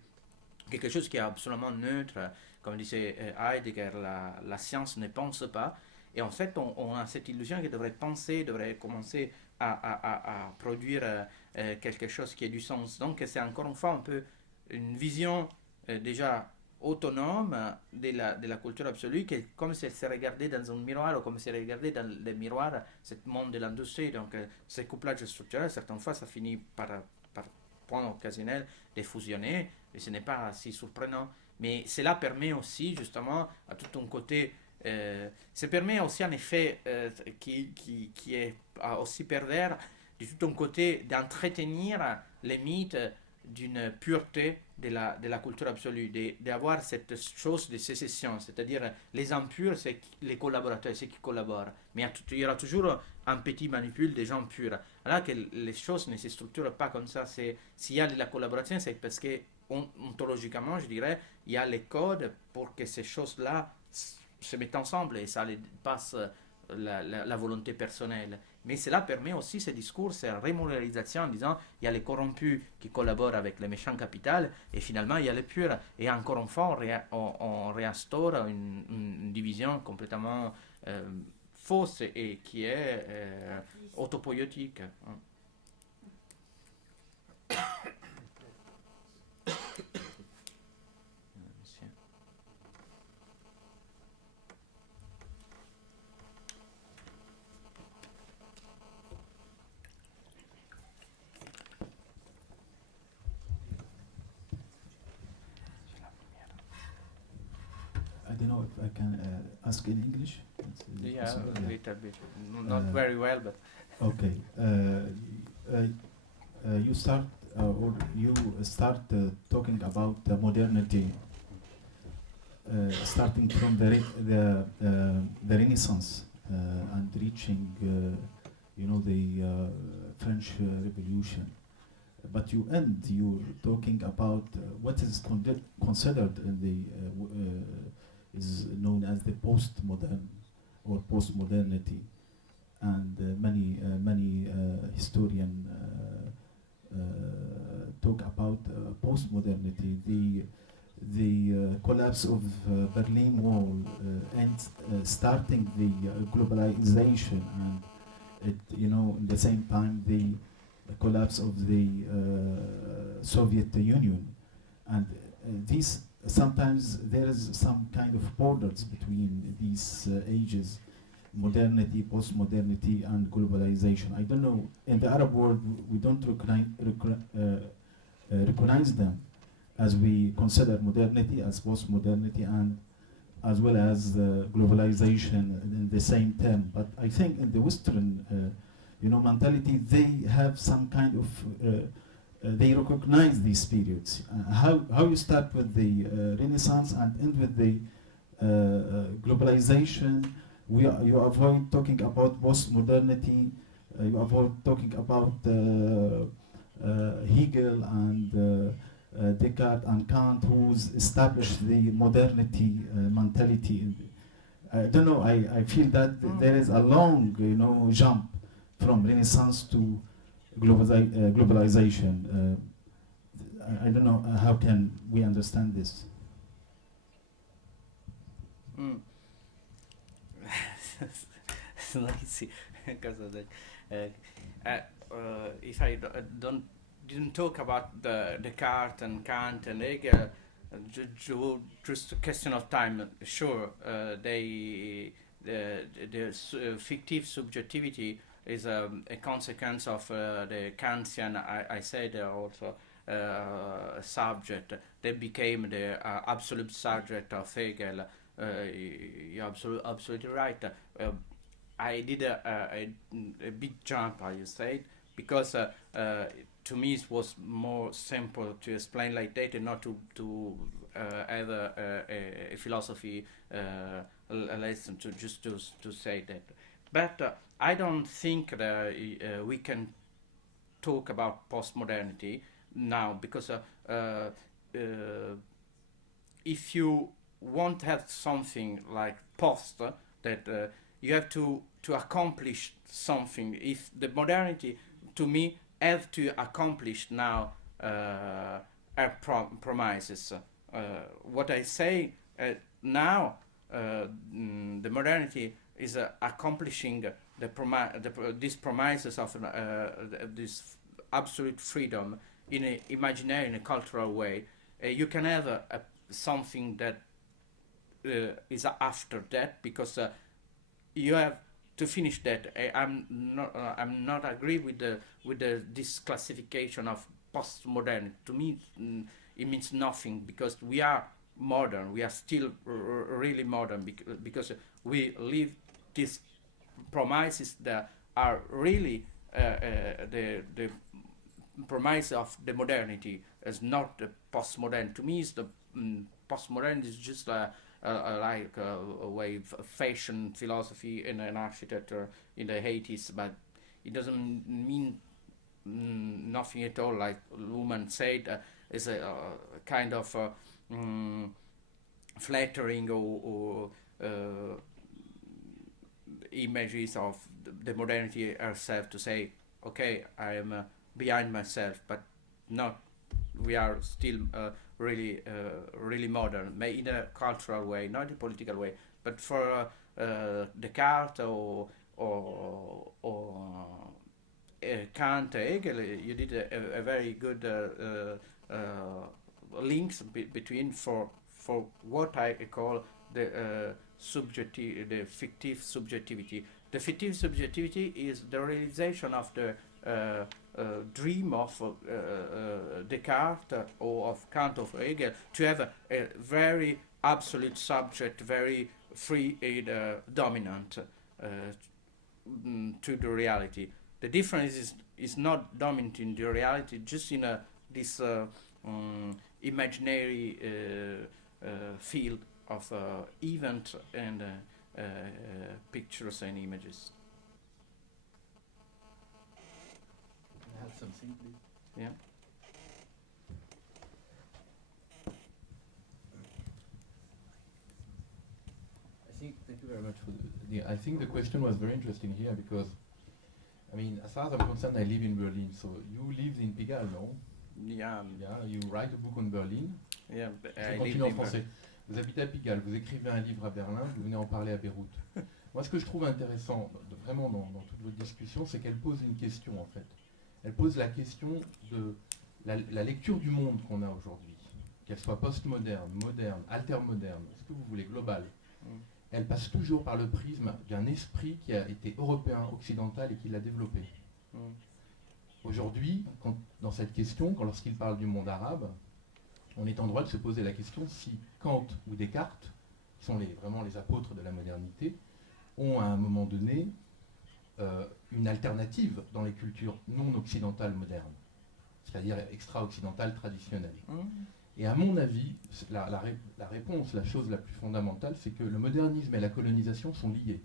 quelque chose qui est absolument neutre, comme disait Heidegger, la science ne pense pas. Et en fait, on a cette illusion qu'elle devrait penser, devrait commencer à produire quelque chose qui ait du sens. Donc c'est encore une fois un peu une vision déjà autonome de la culture absolue, qui est comme si elle se regardait dans un miroir, ou comme si elle regardait dans le miroir ce monde de l'industrie. Donc ces couplages structurels, certaines fois, ça finit par point occasionnel de fusionner, et ce n'est pas si surprenant. Mais cela permet aussi justement à tout un côté, ça permet aussi un effet qui est aussi pervers, de tout un côté d'entretenir les mythes d'une pureté de la culture absolue, d'avoir cette chose de sécession, c'est-à-dire les impurs, c'est les collaborateurs, ceux qui collaborent, mais il y aura toujours un petit manipule des gens purs. Alors que les choses ne se structurent pas comme ça. S'il y a de la collaboration, c'est parce que ontologiquement, je dirais, il y a les codes pour que ces choses-là se mettent ensemble et ça dépasse la volonté personnelle. Mais cela permet aussi ce discours, cette rémoralisation en disant il y a les corrompus qui collaborent avec les méchants capital et finalement il y a les purs. Et encore une fois, on réinstaure une division complètement fausse et qui est autopoïétique. I don't know if I can ask in English. Yeah, a little bit. Not very well, but... Okay. You start talking about modernity, starting from the Renaissance and reaching, the French Revolution. But you're talking about what is considered in the is known as the postmodern or postmodernity, and many historians talk about postmodernity. The collapse of Berlin Wall and starting the globalization, and in the same time the collapse of the Soviet Union, and these sometimes there is some kind of borders between these ages, modernity, post-modernity, and globalization. I don't know, in the Arab world we don't recognize them, as we consider modernity as post-modernity and as well as globalization in the same term. But I think in the Western mentality, they have some kind of they recognize these periods. How you start with the Renaissance and end with the globalization? You avoid talking about post-modernity. You avoid talking about Hegel and Descartes and Kant, who's established the modernity mentality. I don't know. I feel that there is a long, jump from Renaissance to globalization. I don't know how can we understand this. Let me see, because of that. If I didn't talk about the Descartes and Kant and Hegel, just a question of time. Sure, the fictive subjectivity is a consequence of the Kantian, I said also, subject. They became the absolute subject of Hegel. You're absolutely right. I did a big jump, as you said, because to me it was more simple to explain like that and not to have a philosophy lesson, to say that. But I don't think that we can talk about postmodernity now, because if you want to have something like post, that you have to accomplish something. If the modernity, to me, have to accomplish now promises. What I say now, the modernity is accomplishing these promises of this absolute freedom in an imaginary, in a cultural way. You can have something that is after that, because you have to finish that. I'm not agree with this classification of postmodern. To me, it means nothing, because we are modern. We are still really modern, because we live these promises that are really the promise of the modernity, is not the postmodern. To me, is the postmodern is just like a way of fashion philosophy in an architecture in the 80s, but it doesn't mean nothing at all. Like Luhmann said, is a kind of flattering or images of the modernity herself, to say, okay, I am behind myself, but not. We are still really modern, in a cultural way, not in a political way. But for Descartes or Kant, Hegel, you did a very good links between for what I call the the fictive subjectivity. The fictive subjectivity is the realization of the dream of Descartes or of Kant or Hegel, to have a very absolute subject, very free and dominant to the reality. The difference is not dominant in the reality, just in this imaginary field of event and pictures and images. Can I have something, please? Yeah. Thank you very much for I think the question was very interesting here because, I mean, as far as I'm concerned, I live in Berlin. So you live in Pigalle, no? Yeah. Yeah. You write a book on Berlin. Yeah. Je vais continuer en français. Vous habitez à Pigalle, vous écrivez un livre à Berlin, vous venez en parler à Beyrouth. Moi, ce que je trouve intéressant, vraiment dans toute votre discussion, c'est qu'elle pose une question, en fait. Elle pose la question de la lecture du monde qu'on a aujourd'hui, qu'elle soit postmoderne, moderne, altermoderne, ce que vous voulez, globale. Elle passe toujours par le prisme d'un esprit qui a été européen, occidental et qui l'a développé. Aujourd'hui, dans cette question, lorsqu'il parle du monde arabe, on est en droit de se poser la question si Kant ou Descartes, qui sont vraiment les apôtres de la modernité, ont à un moment donné une alternative dans les cultures non occidentales modernes, c'est-à-dire extra-occidentales traditionnelles. Et à mon avis, la réponse, la chose la plus fondamentale, c'est que le modernisme et la colonisation sont liés.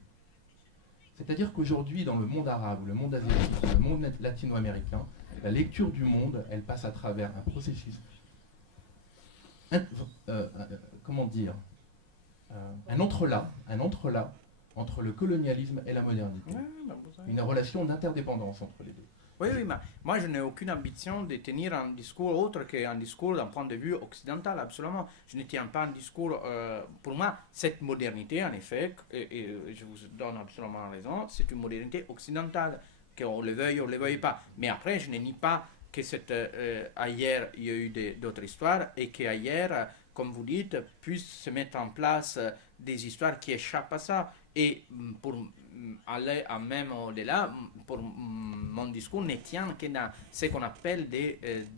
C'est-à-dire qu'aujourd'hui, dans le monde arabe, le monde asiatique, le monde latino-américain, la lecture du monde, elle passe à travers un processus, comment dire, un entrelac entre le colonialisme et la modernité. Une relation d'interdépendance entre les deux. Oui, oui, mais moi je n'ai aucune ambition de tenir un discours autre qu'un discours d'un point de vue occidental, absolument. Je ne tiens pas un discours, pour moi, cette modernité, en effet, et je vous donne absolument raison, c'est une modernité occidentale, qu'on le veuille ou ne le veuille pas. Mais après, je ne nie pas que ailleurs, il y a eu d'autres histoires, et qu'ailleurs, comme vous dites, puissent se mettre en place des histoires qui échappent à ça. Et pour aller même au-delà, pour mon discours ne tient que dans ce qu'on appelle des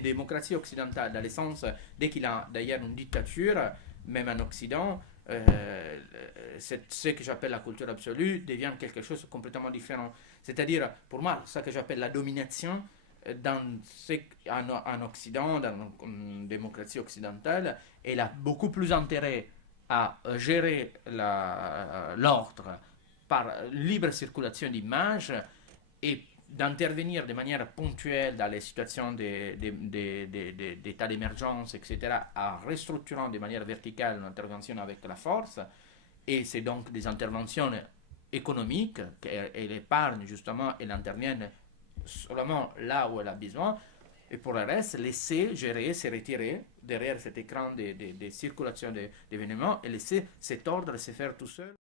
démocraties occidentales, dans le sens, dès qu'il y a d'ailleurs une dictature, même en Occident, ce que j'appelle la culture absolue devient quelque chose de complètement différent. C'est-à-dire, pour moi, ce que j'appelle la domination, en Occident, dans une démocratie occidentale, elle a beaucoup plus intérêt à gérer l'ordre par libre circulation d'images et d'intervenir de manière ponctuelle dans les situations d'état d'émergence, etc., en restructurant de manière verticale une intervention avec la force. Et c'est donc des interventions économiques, et l'épargne, justement, elle intervient seulement là où elle a besoin. Et pour le reste, laisser gérer, se retirer derrière cet écran de circulation d'événements et laisser cet ordre se faire tout seul.